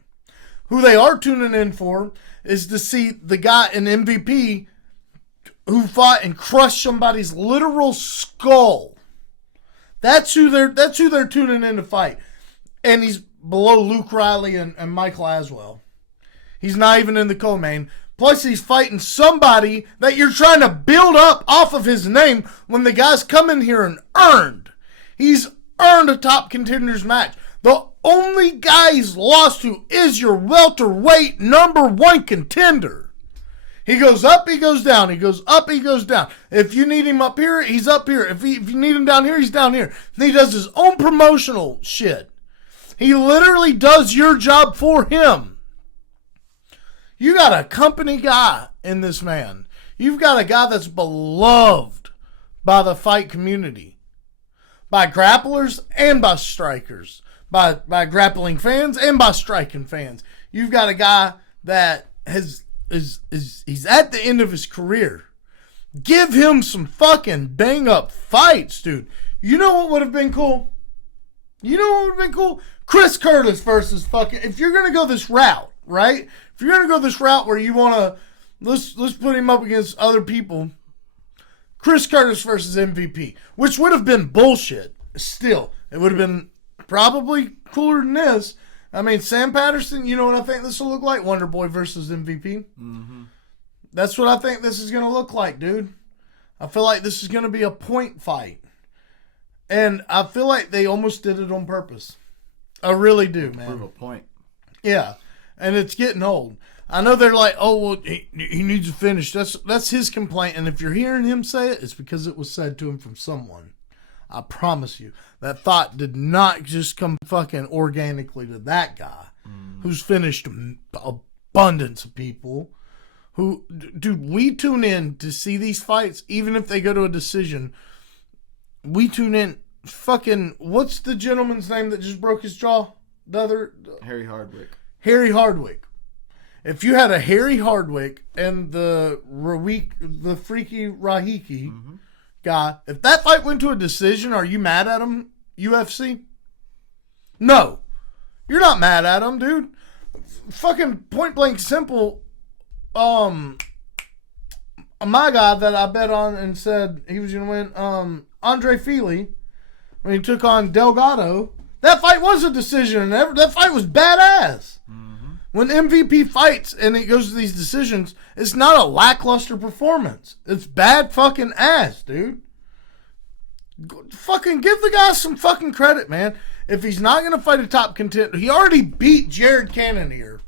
Who they are tuning in for is to see the guy in MVP who fought and crushed somebody's literal skull. That's who they're tuning in to fight. And he's below Luke Riley and Michael Aswell. He's not even in the co-main. Plus, he's fighting somebody that you're trying to build up off of his name when the guy's come in here and earned. He's earned a top contenders match. The only guy he's lost to is your welterweight number one contender. He goes up, he goes down. He goes up, he goes down. If you need him up here, he's up here. If you need him down here, he's down here. And he does his own promotional shit. He literally does your job for him. You got a company guy in this man. You've got a guy that's beloved by the fight community, by grapplers and by strikers, by grappling fans and by striking fans. You've got a guy that he's at the end of his career. Give him some fucking bang up fights, dude. You know what would have been cool? Chris Curtis versus fucking, if you're gonna go this route, right? If you're going to go this route where you want to, let's put him up against other people, Chris Curtis versus MVP, which would have been bullshit. Still, it would have been probably cooler than this. I mean, Sam Patterson, you know what I think this will look like? Wonder Boy versus MVP. Mm-hmm. That's what I think this is going to look like, dude. I feel like this is going to be a point fight. And I feel like they almost did it on purpose. I really do, man. Prove a point. Yeah. And it's getting old. I know they're like, oh, well, he needs to finish. That's his complaint. And if you're hearing him say it, it's because it was said to him from someone. I promise you. That thought did not just come fucking organically to that guy who's finished abundance of people. Who, dude, we tune in to see these fights, even if they go to a decision. We tune in. Fucking, what's the gentleman's name that just broke his jaw? Harry Hardwick. Harry Hardwick. If you had a Harry Hardwick and the freaky Rahiki guy, if that fight went to a decision, are you mad at him, UFC? No. You're not mad at him, dude. Fucking point blank simple. My guy that I bet on and said he was going to win, Andre Fili, when he took on Delgado, that fight was a decision, and that fight was badass. Mm-hmm. When MVP fights and it goes to these decisions, it's not a lackluster performance. It's bad fucking ass, dude. Fucking give the guy some fucking credit, man. If he's not going to fight a top contender, he already beat Jared Cannonier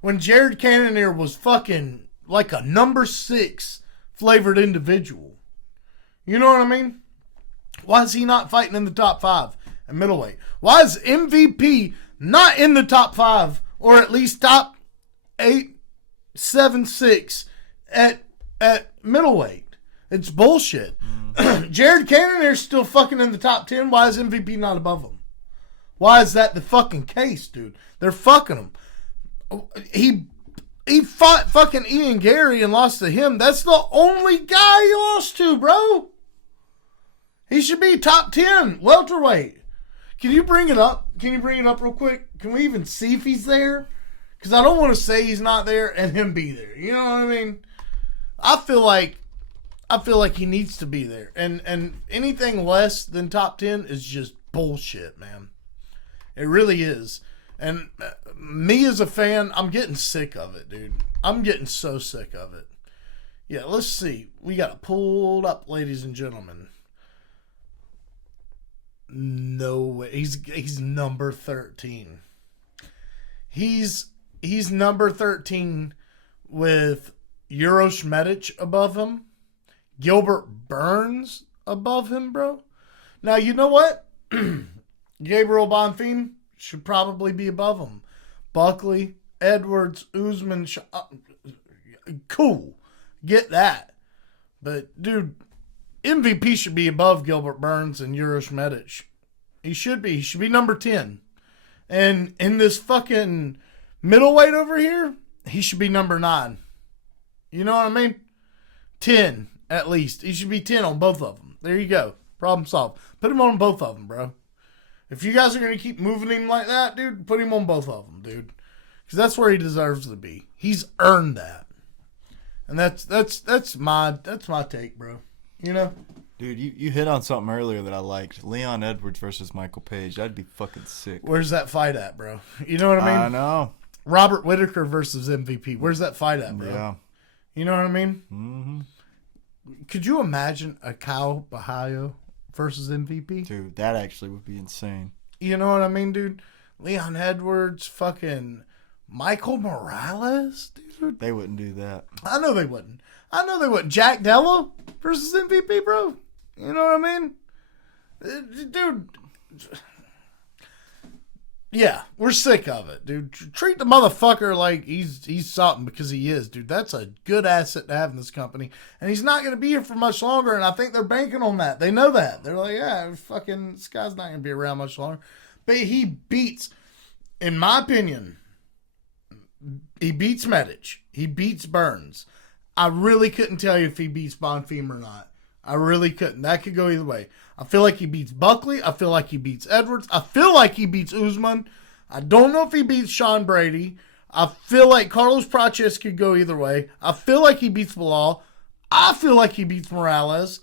when Jared Cannonier was fucking like a number 6 flavored individual. You know what I mean? Why is he not fighting in the top 5 at middleweight? Why is MVP not in the top 5 or at least top 8, 7, 6 at middleweight? It's bullshit. Jared Cannonier's still fucking in the top 10. Why is MVP not above him? Why is that the fucking case, dude? They're fucking him. He fought fucking Ian Gary and lost to him. That's the only guy he lost to, bro. He should be top 10, welterweight. Can you bring it up? Can you bring it up real quick? Can we even see if he's there? Because I don't want to say he's not there and him be there. You know what I mean? I feel like he needs to be there. And anything less than top 10 is just bullshit, man. It really is. And me as a fan, I'm getting sick of it, dude. I'm getting so sick of it. Yeah, let's see. We got it pulled up, ladies and gentlemen. No way. He's number 13. He's number 13 with Uros Medic above him. Gilbert Burns above him, bro. Now, you know what? Gabriel Bonfim should probably be above him. Buckley, Edwards, Usman, cool. Get that. But, dude, MVP should be above Gilbert Burns and Uros Medic. He should be. He should be number 10. And in this fucking middleweight over here, he should be number 9. You know what I mean? 10, at least. He should be 10 on both of them. There you go. Problem solved. Put him on both of them, bro. If you guys are going to keep moving him like that, dude, put him on both of them, dude. Because that's where he deserves to be. He's earned that. And that's my take, bro. You know? Dude, you hit on something earlier that I liked. Leon Edwards versus Michael Page. That'd be fucking sick. Where's that fight at, bro? You know what I mean? I know. Robert Whittaker versus MVP. Where's that fight at, bro? Yeah. You know what I mean? Mm-hmm. Could you imagine a Kyle Bahayo versus MVP? Dude, that actually would be insane. You know what I mean, dude? Leon Edwards, fucking Michael Morales, dude. They wouldn't do that. I know they wouldn't. Jack Della versus MVP, bro. You know what I mean? Dude. Yeah, we're sick of it, dude. Treat the motherfucker like he's something, because he is, dude. That's a good asset to have in this company. And he's not going to be here for much longer, and I think they're banking on that. They know that. They're like, yeah, fucking, this guy's not going to be around much longer. But he beats, in my opinion, he beats Medic. He beats Burns. I really couldn't tell you if he beats Bonfim or not. I really couldn't. That could go either way. I feel like he beats Buckley. I feel like he beats Edwards. I feel like he beats Usman. I don't know if he beats Sean Brady. I feel like Carlos Praches could go either way. I feel like he beats Bilal. I feel like he beats Morales.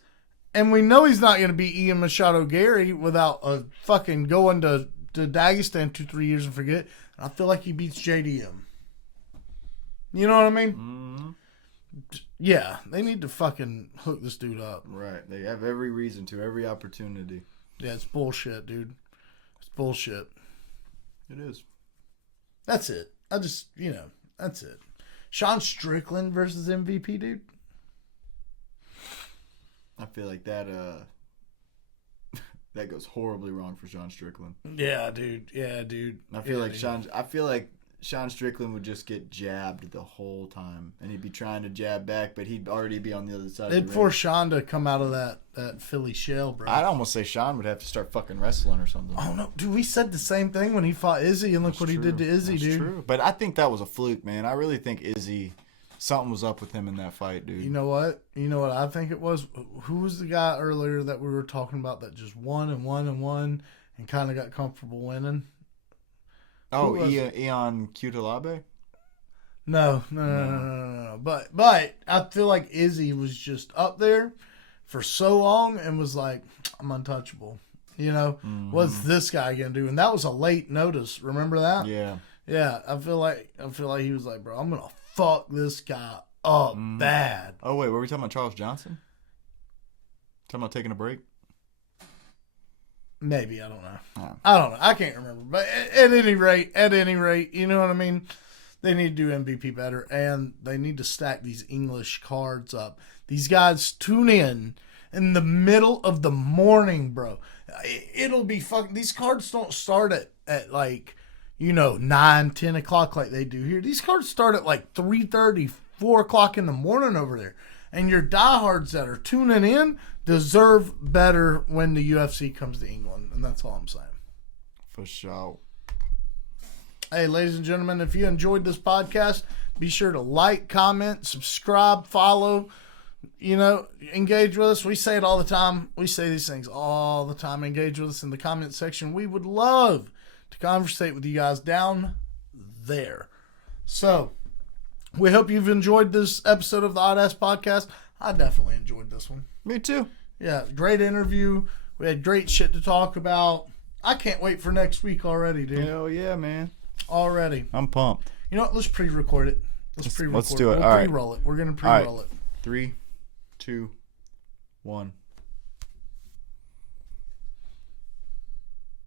And we know he's not going to beat Ian Machado Gary without a fucking going to Dagestan 2-3 years and forget. And I feel like he beats JDM. You know what I mean? Mm-hmm. Yeah, they need to fucking hook this dude up. Right. They have every reason to, every opportunity. Yeah, it's bullshit, dude. It's bullshit. It is. That's it. That's it. Sean Strickland versus MVP, dude. I feel like that that goes horribly wrong for Sean Strickland. Yeah, dude. I feel like Sean Strickland would just get jabbed the whole time, and he'd be trying to jab back, but he'd already be on the other side. They'd force Sean to come out of that Philly shell, bro. I'd almost say Sean would have to start fucking wrestling or something. Oh no, dude, we said the same thing when he fought Izzy, and look what he did to Izzy, dude. True. But I think that was a fluke, man. I really think Izzy, something was up with him in that fight, dude. You know what? I think it was. Who was the guy earlier that we were talking about that just won and kind of got comfortable winning? Oh, Ion Cutelabe? No. But I feel like Izzy was just up there for so long and was like, I'm untouchable. You know, what's this guy gonna do? And that was a late notice. Remember that? Yeah. Yeah. I feel like he was like, bro, I'm gonna fuck this guy up bad. Oh wait, were we talking about Charles Johnson? Talking about taking a break? Maybe, I don't know. Oh. I don't know. I can't remember. But at any rate, you know what I mean? They need to do MVP better, and they need to stack these English cards up. These guys tune in, in the middle of the morning, bro. It'll be fucking. These cards don't start at like, 9, 10 o'clock like they do here. These cards start at like 3:30, 4 o'clock in the morning over there. And your diehards that are tuning in deserve better when the UFC comes to England. And that's all I'm saying. For sure. Hey, ladies and gentlemen, if you enjoyed this podcast, be sure to like, comment, subscribe, follow, engage with us. We say it all the time. We say these things all the time. Engage with us in the comment section. We would love to conversate with you guys down there. So, we hope you've enjoyed this episode of the Oddass podcast. I definitely enjoyed this one. Me too. Yeah, great interview. We had great shit to talk about. I can't wait for next week already, dude. Hell yeah, man. Already. I'm pumped. You know what? Let's pre-record it. Let's pre-record let's do it. We'll All right. pre-roll it. We're going to pre-roll it. 3, 2, 1.